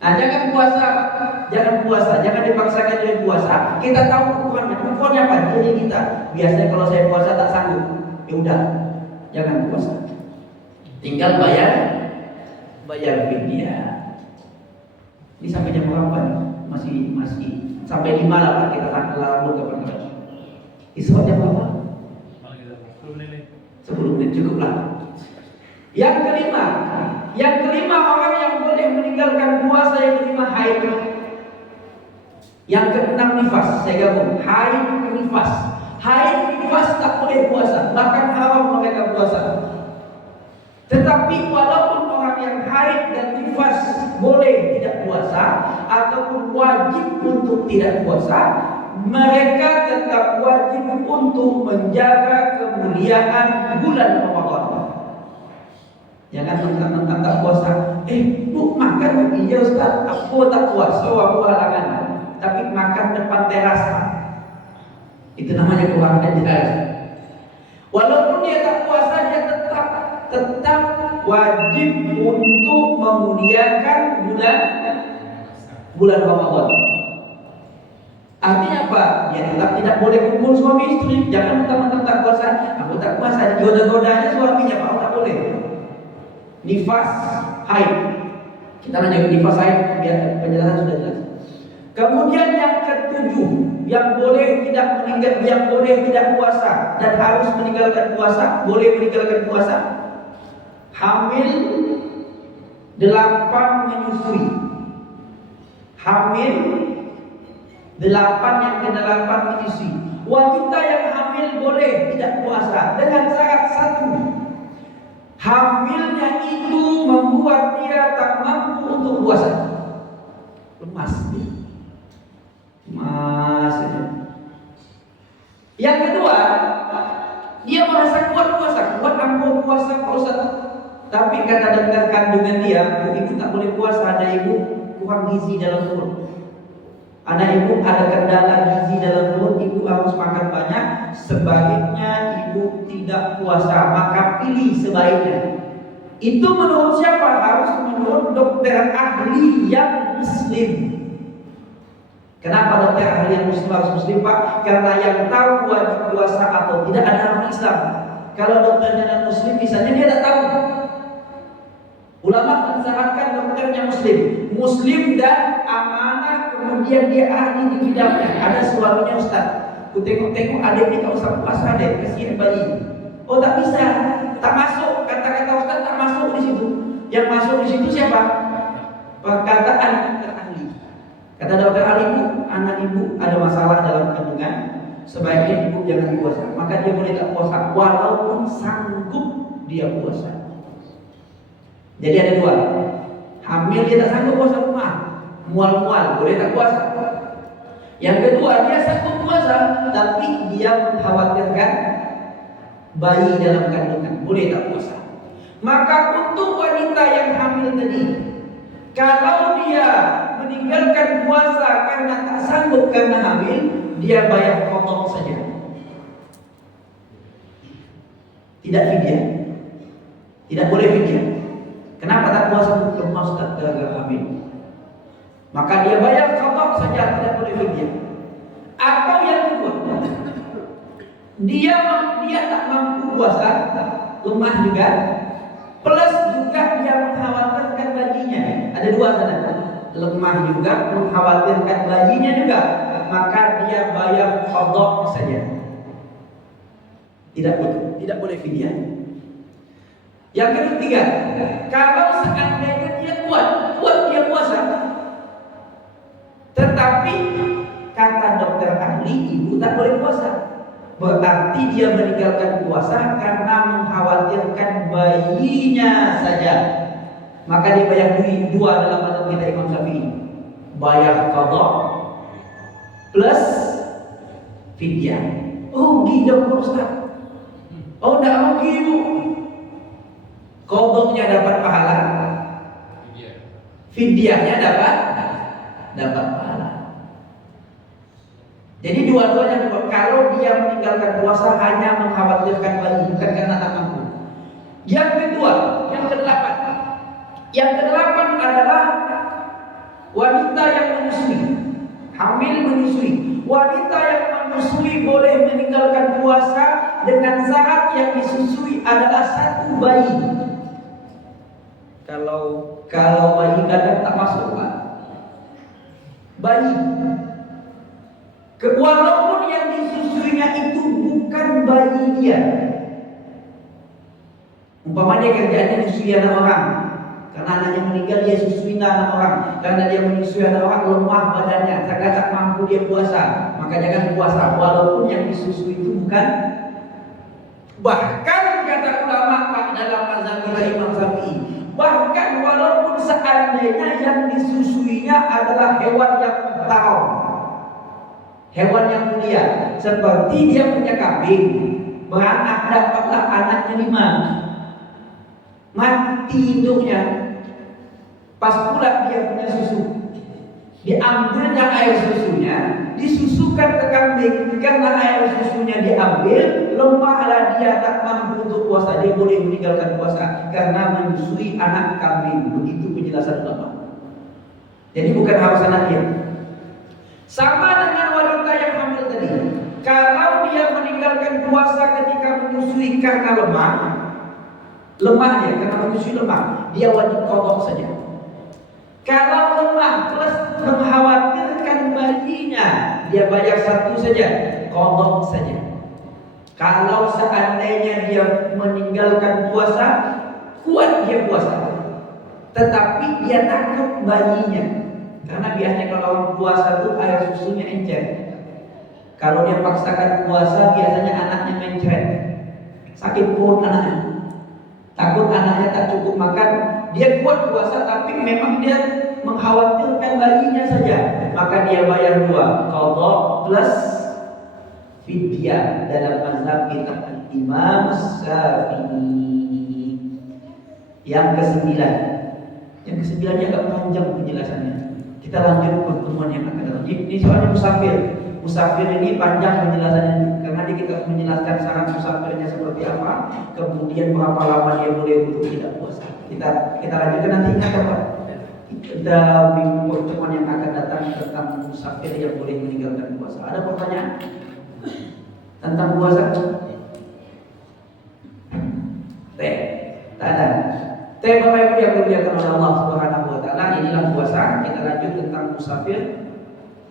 Nah, jangan puasa, jangan dipaksakan jadi puasa. Kita tahu ukurannya apa? Jadi kita biasanya kalau saya puasa tak sanggup, ya udah, jangan puasa. Tinggal bayar fidyah. Ini sampai jam berapa? Masih sampai 5 lah Pak, kita akan larang kapan-kapan. Isra jam berapa? 10 menit cukuplah. Yang kelima orang yang boleh meninggalkan puasa, yang kelima haid. Yang keenam nifas, saya gabung. Haid, nifas. Haid, nifas tak boleh puasa, bahkan haram mereka puasa. Tetapi walaupun orang yang haid dan nifas boleh tidak puasa ataupun wajib untuk tidak puasa, mereka tetap wajib untuk menjaga kemuliaan bulan Ramadan. Jangan mentang-mentang tak puasa. Bu makan, iya Ustaz, aku tak puasa, aku halangan. Tapi makan depan teras. Itu namanya kurang ajar. Walaupun dia tak puasa, dia tetap wajib untuk memuliakan bulan Ramadan. Artinya apa? Dia tetap tidak boleh kumpul suami istri. Jangan mentang-mentang tak puasa, aku tak puasa, goda-godanya suaminya, Pak, tak boleh. Nifas, haid. Kita lanjut nifas, haid, biar penjelasan sudah jelas. Kemudian yang ketujuh, yang boleh tidak puasa dan harus meninggalkan puasa, boleh meninggalkan puasa, hamil 8 menyusui. Hamil 8 yang ke-8 menyusui. Wanita yang hamil boleh tidak puasa dengan syarat satu. Hamilnya itu membuat dia tak mampu untuk puasa. Lemas dia. Yang kedua, dia merasa kuat puasa, ampuh puasa puasa. Tapi kata dokter kandungan dia, ibu tak boleh puasa, ada ibu kurang gizi dalam perut. Anak ibu ada kendala gizi dalam perut, ibu harus makan banyak. Sebaiknya ibu tidak puasa, maka pilih sebaiknya. Itu menurut siapa? Harus menurut dokter ahli yang muslim. Kenapa dokter ahli yang muslim harus muslim, Pak? Karena yang tahu wajib puasa atau tidak ada orang Islam. Kalau dokternya non muslim, misalnya dia tak tahu. Ulama mensyaratkan dokternya muslim dan amanah, kemudian dia ahli di bidangnya. Ada suaminya Ustaz, ku tengok-tengok adik ini tak usah puasa deh, kasihan bayi. Oh tak bisa, tak masuk, kata-kata Ustaz tak masuk di situ. Yang masuk di situ siapa? Perkataan dokter ahli. Kata dokter ahli, anak ibu ada masalah dalam kandungan, sebaiknya ibu jangan puasa. Maka dia boleh tak puasa, walaupun sanggup dia puasa. Jadi ada dua. Hamil dia tak sanggup puasa rumah, mual-mual, boleh tak puasa. Yang kedua, dia sanggup puasa, tapi dia mengkhawatirkan bayi dalam kandungan, boleh tak puasa. Maka untuk wanita yang hamil tadi, kalau dia meninggalkan puasa karena tak sanggup karena hamil, dia bayar qadha saja. Tidak fidyah. Tidak boleh fidyah. Kenapa tak puasa? Lemas tak gara-gara hamil. Maka dia bayar qadha saja, tidak boleh fidyah. Atau yang kedua, dia tak mampu puasa, lemah juga, plus juga dia mengkhawatirkan bayinya. Ada dua sana, lemah juga, mengkhawatirkan bayinya juga. Maka dia bayar qadha saja. Tidak boleh fidyah. Yang ketiga, kalau seandainya dia kuat dia puasa. Tetapi kata dokter ahli, ibu tak boleh puasa. Berarti dia meninggalkan puasa karena mengkhawatirkan bayinya saja. Maka dia bayar dua dalam mazhab kita Imam Syafi'i. Bayar qadha plus Fidyah. Rugi dong Ustaz. Oh enggak rugi Bu. Qadanya dapat pahala, fidyahnya dapat pahala. Jadi dua-duanya. Kalau dia meninggalkan puasa hanya mengkhawatirkan bayi, bukan karena tak mampu. Yang kedua, yang kedelapan. Yang kedelapan adalah wanita yang menyusui, hamil menyusui. Wanita yang menyusui boleh meninggalkan puasa dengan syarat yang disusui adalah satu bayi. Kalau bayi kadang tak masuk Pak. Bayi. Walaupun yang disusuinya itu bukan bayi dia. Umpama dia kerjaannya menyusui anak orang. Karena anaknya meninggal dia susui anak orang. Karena dia menyusui anak orang lemah badannya, tak mampu dia puasa. Maka jangan puasa walaupun yang disusui itu bukan. Bahkan kata ulama Pak dalam mazhab Imam Syafi'i, bahkan walaupun seandainya yang disusuinya adalah hewan yang haram, hewan yang mulia, seperti dia punya kambing, beranak dapatlah anaknya 5, mati induknya, pas pula dia punya susu, diambilnya air susunya, disusukan ke kambing. Karena air susunya diambil, lemahlah dia, tak mampu untuk puasa, dia boleh meninggalkan puasa karena menyusui anak kambing. Begitu penjelasan ulama. Jadi bukan harus anak dia. Sama dengan wanita yang hamil tadi. Kalau dia meninggalkan puasa ketika menyusui karena lemah dia, karena menyusui lemah, dia wajib qadha saja. Kalau lemah plus mengkhawatirkan bayinya, dia bayar satu saja, qadha saja. Kalau seandainya dia meninggalkan puasa, kuat dia puasa, tetapi dia takut bayinya. Karena biasanya kalau orang puasa itu air susunya encer. Kalau dia paksakan puasa, biasanya anaknya mencret, sakit perut anaknya, takut anaknya tak cukup makan. Dia kuat puasa, tapi memang dia mengkhawatirkan bayinya saja. Maka dia bayar 2, qadha plus fidyah dalam mazhab kita Imam Syafi'i. Yang ke-9. Yang ke-9 agak panjang penjelasannya. Kita lanjut pertemuan yang akan datang. Ini soalnya musafir. Musafir ini panjang penjelasannya karena kita menjelaskan syarat musafirnya seperti apa, kemudian berapa lama dia boleh untuk tidak puasa. Kita lanjutkan nanti, ingat apa? Kita minggu pertemuan yang akan datang tentang musafir yang boleh meninggalkan puasa. Ada pertanyaan tentang puasa? Tak ada. Bapak Ibu yang dimuliakan oleh Allah Subhanahu wa taala, inilah puasa. Kita lanjut tentang musafir.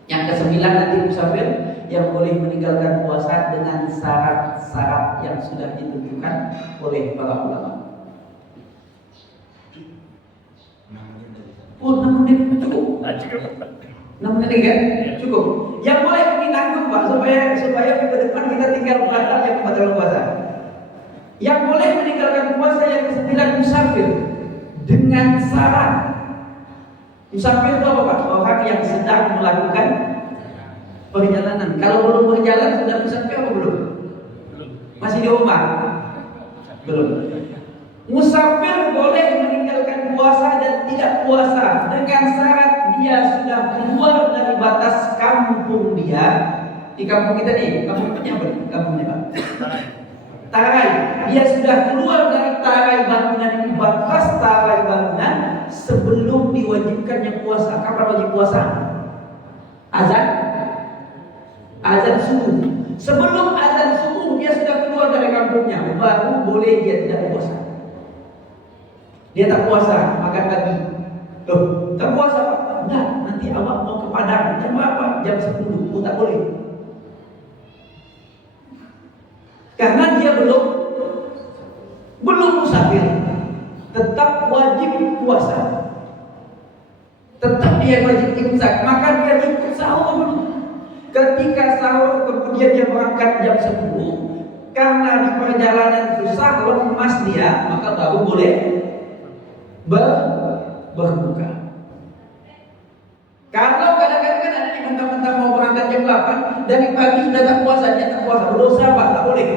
Yang ke-9 nanti musafir yang boleh meninggalkan puasa dengan syarat-syarat yang sudah ditentukan oleh para ulama. Oh, 6 menit cukup. 6 menit kan? Cukup. Yang boleh ditanggung Pak supaya minggu depan kita tinggal batal yang batal puasa. Yang boleh meninggalkan puasa yang ke-9 musafir dengan syarat. Musafir itu apa Pak? Orang yang sedang melakukan perjalanan. Kalau belum berjalan sudah musafir apa belum? Masih di rumah? Belum. Musafir boleh meninggalkan puasa dan tidak puasa dengan syarat dia sudah keluar dari batas kampung dia. Di kampung kita nih, kampungnya apa? Kampungnya Pak? Tarai. Dia sudah keluar dari tarai bangunan ini, batas tarai bangunan sebelum diwajibkannya puasa. Kapan wajib puasa? Azan subuh. Sebelum azan subuh dia sudah keluar dari kampungnya, baru boleh dia tidak puasa. Dia tak puasa, makan pagi. Loh, tak puasa Pak? Enggak, nanti awak mau ke Padang. Jam berapa? Jam 10. Oh, tak boleh. Karena dia belum musafir. Tetap wajib puasa. Tetap dia wajib imsak. Maka dia ikut sahur. Ketika sahur kemudian dia berangkat jam 10. Karena di perjalanan susah, lemas dia, maka baru boleh berbuka. Kalau kadang-kadang kan ada yang mentang-mentang mau berangkat jam jam 8, dari pagi sudah tak puasa, dia tak puasa. Berdosa Pak? Tak boleh.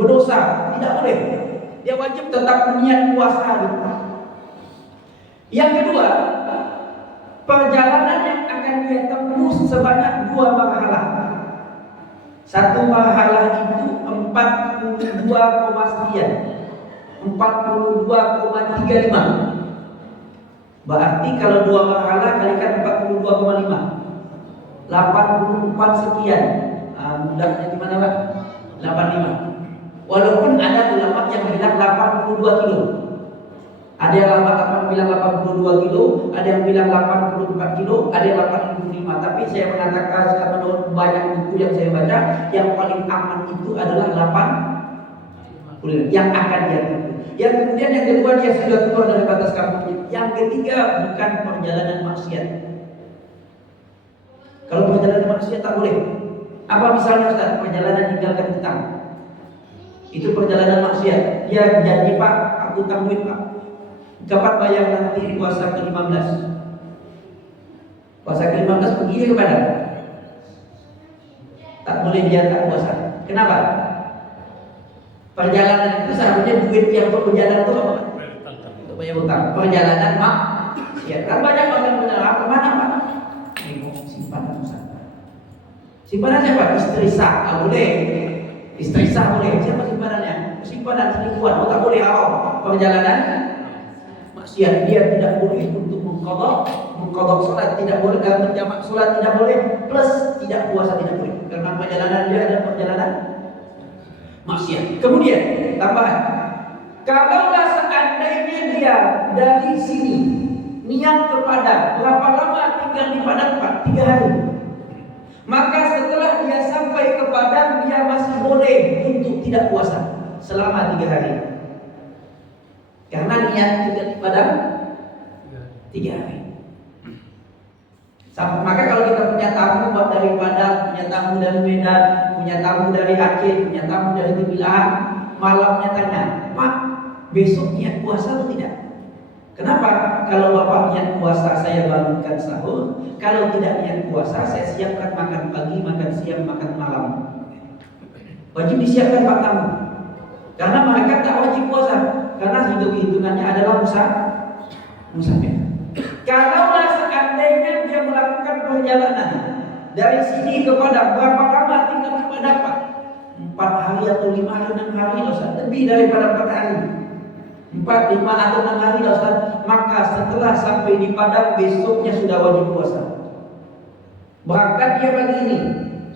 Berdosa? Tidak boleh. Dia wajib tetap berniat puasa. Yang kedua, perjalanan yang akan dia tempuh sebanyak 2 marhalah. Satu marhalah itu 42, sekian, 42,35. Berarti kalau 2 marhalah kalikan 42,5, 84 sekian. Mudahnya gimana Pak? 85. Walaupun ada ulama yang bilang 82 kilo. Ada yang bilang 82 kilo, ada yang bilang 84 kilo, ada yang 85. Tapi saya mengatakan menurut banyak buku yang saya baca, yang paling aman itu adalah 80 yang akan dia tempuh. Yang kemudian yang kedua, dia sudah keluar dari batas kampungnya. Yang ketiga, bukan perjalanan maksiat. Kalau perjalanan maksiat tak boleh. Apa misalnya Ustaz? Perjalanan tinggalkan hutang. Itu perjalanan maksiat. Dia janji, Pak, aku hutang duit Pak, kapan bayar nanti puasa ke-15? Puasa ke-15 pergi ke Padang. Tak boleh dia tak puasa. Kenapa? Perjalanan itu seharusnya duit yang untuk berjalan itu apa? Untuk bayar hutang. Perjalanan maksiat. Kan banyak orang berjalan kemana Pak? Ini simpanan Ustaz. Simpanan siapa? Istri sah, boleh. Istri sah boleh. Siapa simpanannya? Simpanan selingkuhan. Tak boleh haram. Perjalanan maksiat. Dia tidak boleh untuk mengqadha salat, tidak boleh berjamaah salat, tidak boleh, plus tidak puasa tidak boleh. Karena perjalanan dia adalah perjalanan maksiat. Kemudian tambahan, kalaulah seandainya dia dari sini niat ke Padang, berapa lama tinggal di Padang Pak? 3 hari. Maka setelah dia sampai ke Padang, dia masih boleh untuk tidak puasa selama 3 hari. Karena niat tinggal di Padang 3 hari. Maka kalau kita punya tamu dari Padang, punya tamu dari Medan, punya tamu dari Aceh, punya tamu dari Tembilahan, malamnya tanya, Pak, besok niat puasa atau tidak? Kenapa? Kalau Bapak niat puasa, saya bangunkan sahur. Kalau tidak niat puasa, saya siapkan makan pagi, makan siang, makan malam. Wajib disiapkan Pak tamu. Karena mereka tak wajib puasa, karena hitungannya adalah musafir. Kalaulah seandainya dia melakukan perjalanan dari sini ke Padang, berapa lama tinggal di Padang Pak? 4 hari atau 5 hari, 6 hari Ustaz. Lebih daripada 4 hari. 4, 5 atau 6 hari Ustaz. Maka setelah sampai di Padang, besoknya sudah wajib puasa. Berangkat dia pagi ini,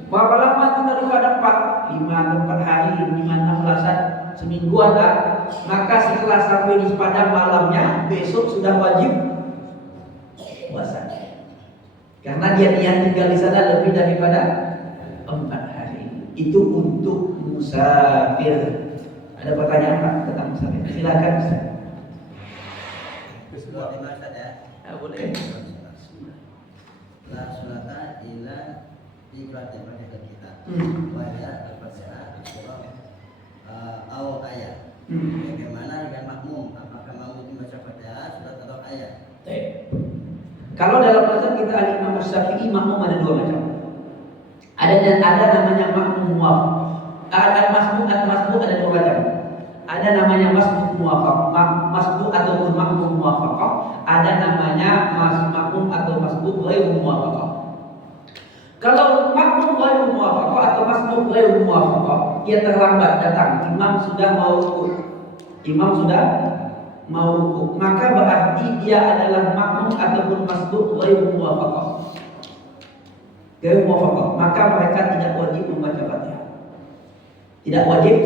berapa lama tinggal di Padang Pak? 5 atau 4 hari, 5, 16, semingguan lah. Maka setelah sampai di Padang malamnya, besok sudah wajib puasa. Karena dia niat tinggal di sana lebih daripada 4 hari. Itu untuk musafir. Ada pertanyaan Pak tentang musafir? Silakan Ustaz. Ya, boleh. La salata illa fi qiratin pada kita. Wa ya al-Fatihah atau ayat. Bagaimana dengan makmum? Apakah makmum itu baca Fatihah, surat atau ayat? Kalau dalam mazhab kita Al-Imam Syafi'i, makmum ada 2 macam. Ada namanya makmum muwafaq. Masbuk ada 2 macam. Ada namanya masbuk muwafaq, masbuk ataupun makmum muwafaqah. Ada namanya makmum atau masbuk ghairu muwafaqah. Kalau makmum ghairu muwafaqah atau masbuk ghairu muwafaqah, dia terlambat datang, imam sudah mau rukuk, maka berarti dia adalah makmum ataupun masbuk ghairu muwafaqah. Maka mereka tidak wajib membaca Fatihah. Tidak wajib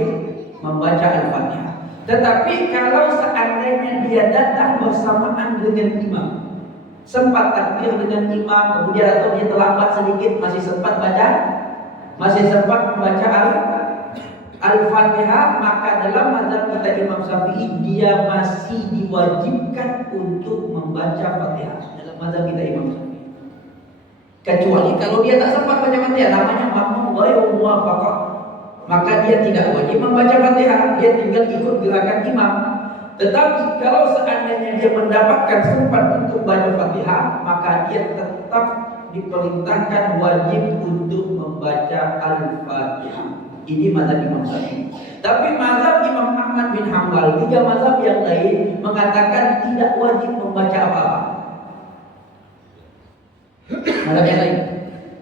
membaca Al-Fatihah. Tetapi kalau seandainya dia datang bersamaan dengan imam, sempat takbir dengan imam, kemudian atau dia terlambat sedikit, masih sempat membaca Al-Fatihah, maka dalam mazhab kita Imam Syafi'i dia masih diwajibkan untuk membaca Fatihah dalam mazhab kita Imam Syafi'i. Kecuali kalau dia tak sempat baca Fatihah, namanya makmum ghairu muwafaqah, maka dia tidak wajib membaca Fatihah, dia tinggal ikut gerakan imam. Tetapi kalau seandainya dia mendapatkan sempat untuk baca Fatihah, maka dia tetap diperintahkan wajib untuk membaca Al-Fatihah. Ini mazhab Imam Syafi'i. Tapi mazhab Imam Ahmad bin Hanbal, tiga mazhab yang lain mengatakan tidak wajib membaca apa-apa. Mazhab yang lain.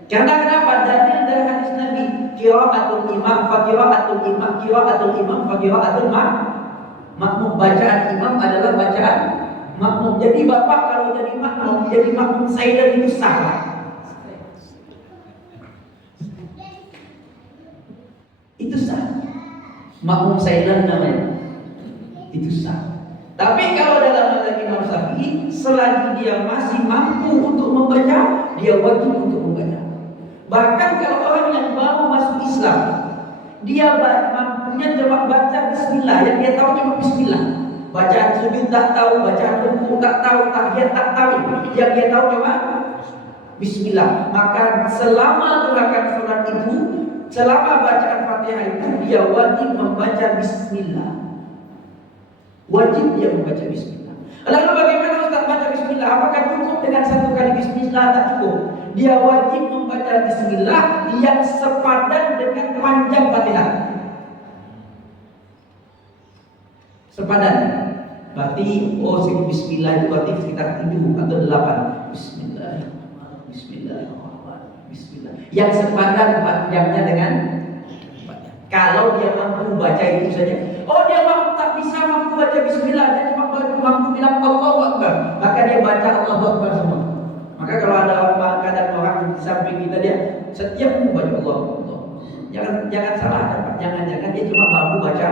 Karena kenapa? Dalil dari hadis Nabi, qiraatul imam fa qiraatul imam, qiraatul imam fa qiraatul makmum. Bacaan imam adalah bacaan makmum. Jadi bapak kalau jadi makmum saya itu sah. Itu sah. Makmum sailan namanya. Itu sah. Tapi kalau dalam mazhab Imam Syafi'i, selagi dia masih mampu untuk membaca, dia wajib untuk membaca. Bahkan kalau orang yang baru masuk Islam, dia mampunya cuma baca bismillah, yang dia tahu cuma bismillah. Bacaan sujud tak tahu, bacaan rukuk tak tahu, tahiyat tak tahu. Yang dia tahu cuma bismillah. Maka selama gerakan salat itu, selama bacaan Fatihah itu, dia wajib membaca bismillah. Wajib dia membaca bismillah. Lalu bagaimana Ustaz baca bismillah? Apakah cukup dengan satu kali bismillah? Tak cukup. Dia wajib membaca bismillah yang sepadan dengan panjang Fatihah. Sepadan. Berarti bismillah itu berarti sekitar 7 atau 8. Bismillah. Bismillah. Bismillah. Yang sepadan panjangnya dengan kalau dia mampu baca itu saja. Oh, dia tak bisa mampu baca bismillah, dia cuma mampu bilang Allahu Akbar, maka dia baca Allahu Akbar semua. Maka kalau ada kadang orang di samping kita, dia setiap membaca Allahu Akbar. Jangan salah, jangan dia cuma mampu baca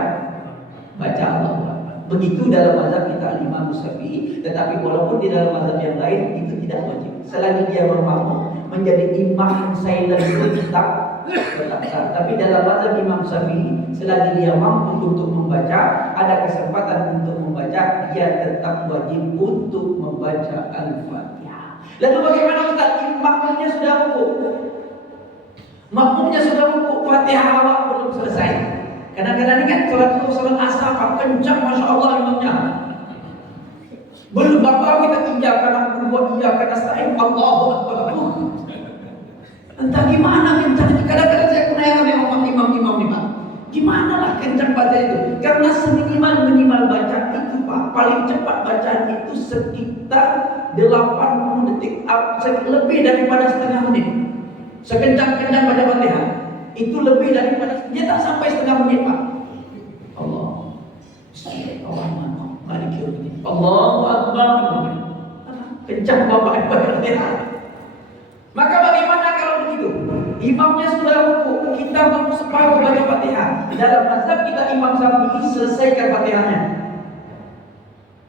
Allahu Akbar. Begitu dalam mazhab kita Imam Syafi'i. Tetapi walaupun di dalam mazhab yang lain itu tidak wajib. Selagi dia mampu menjadi imam silent itu tetap sah. Tapi dalam mazhab Imam Syafi'i, selagi dia mampu untuk membaca, ada kesempatan untuk membaca, dia tetap wajib untuk membaca Al-Fatihah. Lalu bagaimana Ustaz? Makmumnya sudah rukuk. Makmumnya sudah rukuk, Fatihah awal belum selesai. Kadang-kadang ini kan sholat asar kencang, masya Allah imamnya. Belum bapak kita iyyaka na'budu wa iyyaka nasta'in, Allahu Akbar. Entah gimana kencang. Kadang-kadang saya kenal memang imam-imam nih Pak. Gimana lah kencang baca itu? Karena minimal baca itu Pak, paling cepat bacaan itu sekitar 80 detik, lebih daripada setengah menit. Sekencang-kencang baca Fatihah itu lebih daripada, dia tak sampai setengah menit Pak. Allah. Bismillahirrahmanirrahim. Maliki yaumiddin. Allahu Akbar. Kencang bapak baca Fatihah. Maka bagaimana kalau begitu? Imamnya sudah rukuk, kita baru separuh baca Fatihah. Dalam mazhab kita Imam Syafi'i, selesaikan Fatihahnya.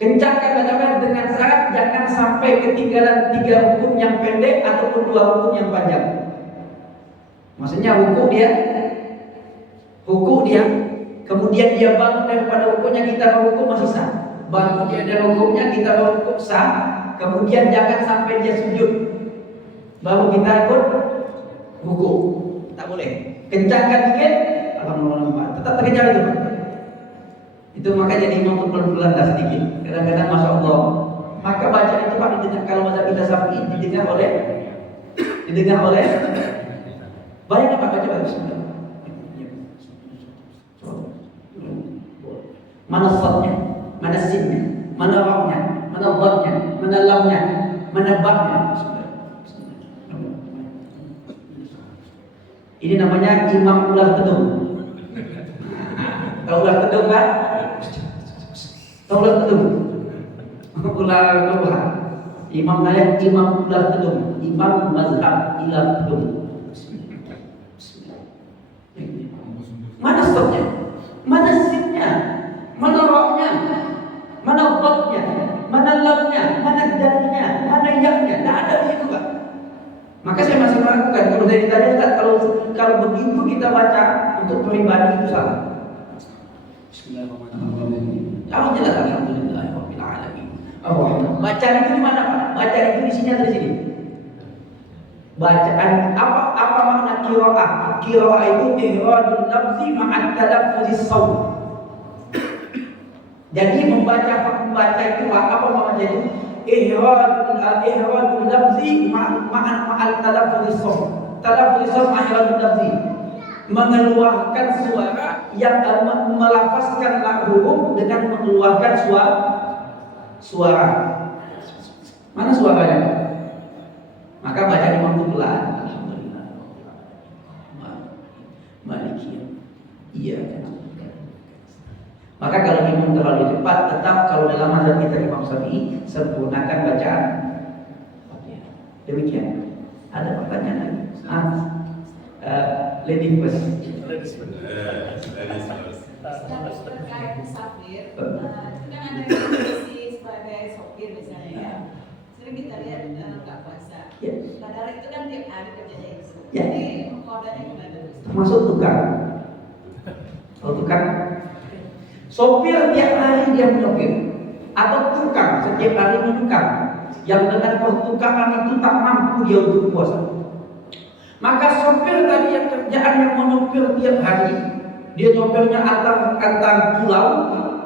Kencangkan bacaan dengan syarat jangan sampai ketinggalan 3 rukun yang pendek ataupun 2 rukun yang panjang. Maksudnya rukuk dia, kemudian dia bangun daripada rukuknya, kita rukuk masih sah. Bangun dia dari rukuknya, kita rukuk sah. Kemudian jangan sampai dia sujud, baru kita ikut rukuk. Tak boleh. Kencangkan dikit, alhamdulillah, tetap terkencang itu. Itu maka jadi imam pelan-pelan sedikit. Kadang-kadang masya Allah. Maka baca itu Pak didengar, kalau mazhab kita Syafi'i didengar oleh banyak Pak baca bismillah. Mana shadnya, mana sinnya, mana ra'nya, mana dhamnya, mana lamnya, mana ba'nya. Ini namanya imam ulah tedung. Tahu ulah tedung kan? Tahu ulah tedung? Ulah. Imam naya imam ulah tedung, imam mazhab ulah tedung. Mana stopnya? Mana sinnya? Mana ra'nya? Mana dhamnya? Mana lamnya? Mana dalnya? Mana yaknya? Tidak ada di situ Pak. Maka saya masih meragukan. Kalau saya ditanya Ustaz, kalau begitu kita baca untuk pribadi itu salah. Bismillahirrahmanirrahim. Jelas alhamdulillahirabbil alamin. Bacaan itu di mana Pak? Bacaan itu di sini atau di sini? Bacaan apa makna qiraah? Qiraah itu ihradul lafzi ma'at talaffuzis shaut. Jadi membaca itu apa namanya itu? Ihradul lafzi ma'al talaffuz shaum. Talaffuz shaum ihradul lafzi. Mengeluarkan suara yang melafazkan huruf dengan mengeluarkan suara. Mana suaranya? Maka baca Imam itu pelan. Alhamdulillah. Maliki. Iya. Maka kalau imam terlalu cepat, tetap kalau dalam mazhab kita Imam Syafi'i sempurnakan bacaan. Demikian. Ada pertanyaan lagi? Lady first. Terkait musafir, itu kan ada kondisi sebagai sopir misalnya ya. Sering kita lihat nggak puasa. Padahal itu kan tiap hari kerjanya itu. Jadi kodanya gimana? Termasuk tukang. Kalau tukang, sopir tiap hari dia menyopir, atau tukang setiap hari menukang, yang dengan pertukangan itu tak mampu dia untuk puasa. Maka sopir tadi yang kerjaan yang menyopir tiap hari, dia nyopirnya antar pulau,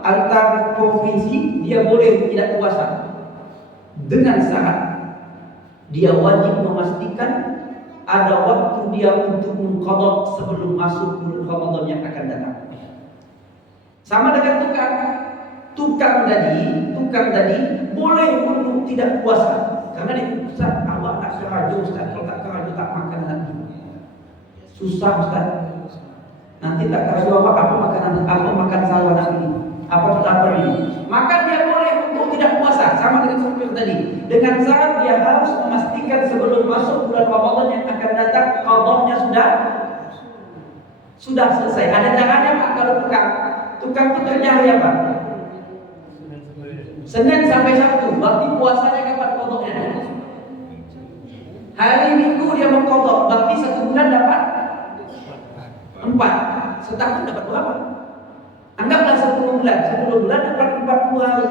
antar provinsi, dia boleh tidak puasa. Dengan syarat dia wajib memastikan ada waktu dia untuk mengqadha sebelum masuk bulan Ramadan yang akan datang. Sama dengan tukang tadi boleh untuk tidak puasa karena dia Ustaz, awak nak keraja Ustaz, kalau tak keraja tak makan nanti. Susah Ustaz. Nanti tak keraja apa makanan apa makan sahur nanti. Apa ini? Maka dia boleh untuk tidak puasa sama dengan sopir tadi. Dengan syarat dia harus memastikan sebelum masuk bulan Ramadan yang akan datang qadahnya sudah selesai. Ada caranya Pak kalau tukang itu kerja hari apa? Senin sampai Sabtu. Berarti puasanya kapan qadahnya? Hari Minggu dia mengqadha. Berarti 1 bulan dapat 4. Setahun dapat berapa? Anggaplah 10 bulan. 10 bulan dapat 40 hari.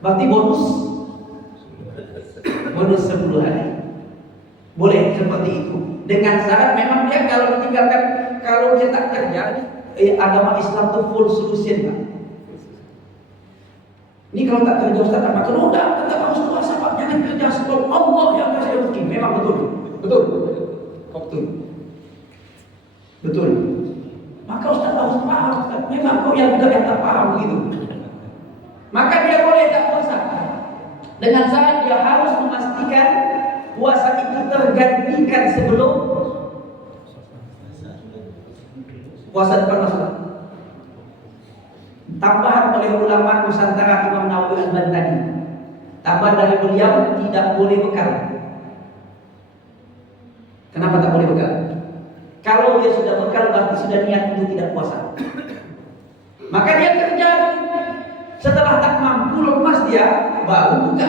Berarti bonus 10 hari. Boleh seperti itu. Dengan syarat memang dia kalau dia tak kerja, agama Islam itu full solution Pak. Ini kalau tak kerja Ustaz tak makan, udah tetap harus puasa Pak. Jangan kerja sebab Allah yang kasih rezeki. Memang betul. Maka Ustaz harus paham Ustaz. Memang kau yang tak paham begitu. Maka dia boleh tak puasa. Dengan syarat dia harus memastikan puasa itu tergantikan sebelum puasa depan masuk. Tambahan oleh ulama Nusantara Imam Nawawi Al-Bantani. Tambahan dari beliau tidak boleh bekal. Kenapa tak boleh bekal? Kalau dia sudah bekal berarti sudah niat untuk tidak puasa. Maka dia kerja. Setelah tak mampu lemas dia baru buka.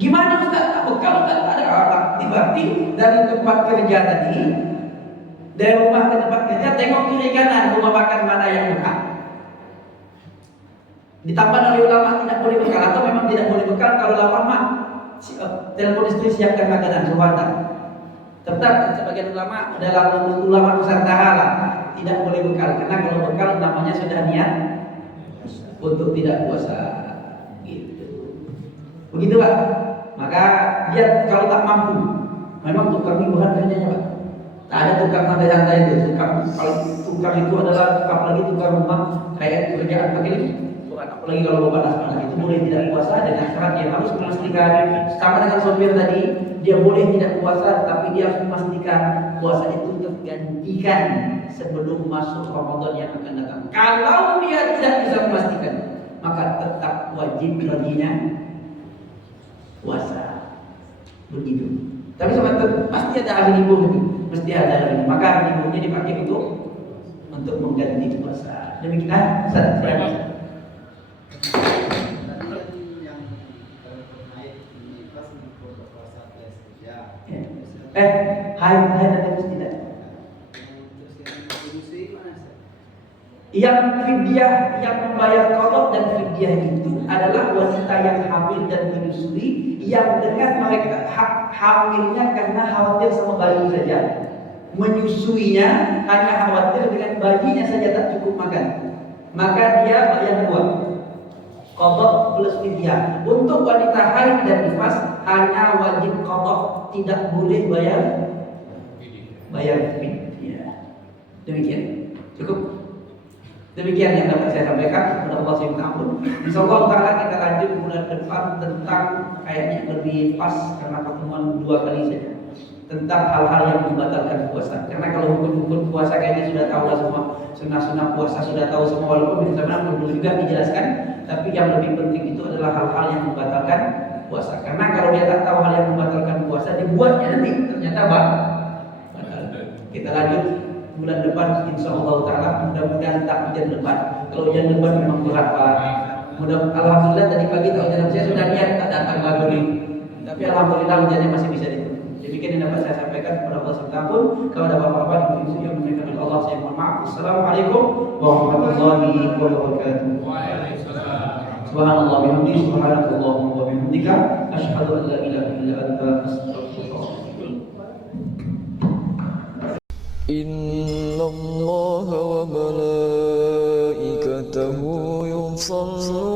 Gimana Ustaz? Tak bekal Ustaz? Tak ada. Berarti dari tempat kerja tadi, dari rumah ke tempat kerja, tengok kiri kanan rumah makan mana yang buka. Ditambah oleh ulama tidak boleh bekal atau memang tidak boleh bekal kalau lapar mak telepon istri siapkan makanan sebentar. Tetap sebagian ulama dalam ulama Nusantara lah tidak boleh bekal karena kalau bekal namanya sudah niat untuk tidak puasa gitu. Begitu Pak. Maka dia kalau tak mampu, memang tukang ini bukan kerjanya Pak. Tak ada tukang santai-santai itu. Kalau tukang itu adalah apalagi tukang rumah kayak kerjaan begini. Apalagi kalau panas-panas itu boleh tidak puasa dengan syarat dia harus memastikan sama dengan sopir tadi dia boleh tidak puasa tapi dia harus memastikan puasa itu tergantikan sebelum masuk Ramadan yang akan datang. Kalau dia tidak bisa memastikan maka tetap wajib baginya puasa. Begitu. Tapi sobat pasti ada hari libur itu, mesti ada hari libur. Maka hari liburnya dipakai untuk mengganti puasa. Demikian saya. Hai nanti tidak. Yang fidyah yang membayar qadha dan fidyah itu adalah wanita yang hamil dan menyusui yang dengan mereka hamilnya karena khawatir sama bayi saja, menyusuinya hanya khawatir dengan bayinya saja tak cukup makan, maka dia bayar 2. Qadha plus fidyah. Untuk wanita haid dan nifas hanya wajib qadha, tidak boleh bayar fidyah. Demikian. Cukup. Demikian yang dapat saya sampaikan. Kepada Allah saya minta ampun. Insyaallah taala kita lanjut bulan depan tentang kayaknya lebih pas karena pertemuan 2 kali saja. Tentang hal-hal yang membatalkan puasa. Karena kalau hukum-hukum puasa kayaknya sudah tahu lah semua. Sunnah-sunnah puasa sudah tahu semua, walaupun sebenarnya perlu juga dijelaskan. Tapi yang lebih penting itu adalah hal-hal yang membatalkan puasa. Karena kalau dia tak tahu hal yang membatalkan puasa, dibuatnya nanti ternyata batal. Kita lanjut bulan depan insyaallah taala, mudah-mudahan tak hujan lebat. Kalau hujan lebat memang berat Pak. Alhamdulillah tadi pagi tak hujan lebat, saya sudah niat tak datang lagi ini. Tapi alhamdulillah hujannya masih bisa ditunggu. Demikian yang dapat saya sampaikan. Kepada Allah saya pun. Kalau ada bapak-bapak yang menyampaikan oleh Allah saya mohon maaf. Assalamualaikum warahmatullahi wabarakatuh. Waalaikumsalam. Subhanallah bihamdihi subhanakallahumma wa bihamdika asyhadu an la ilaha illa anta astaghfiruka wa atubu ilaik. Inna Allah wa malaikatahu yusalluna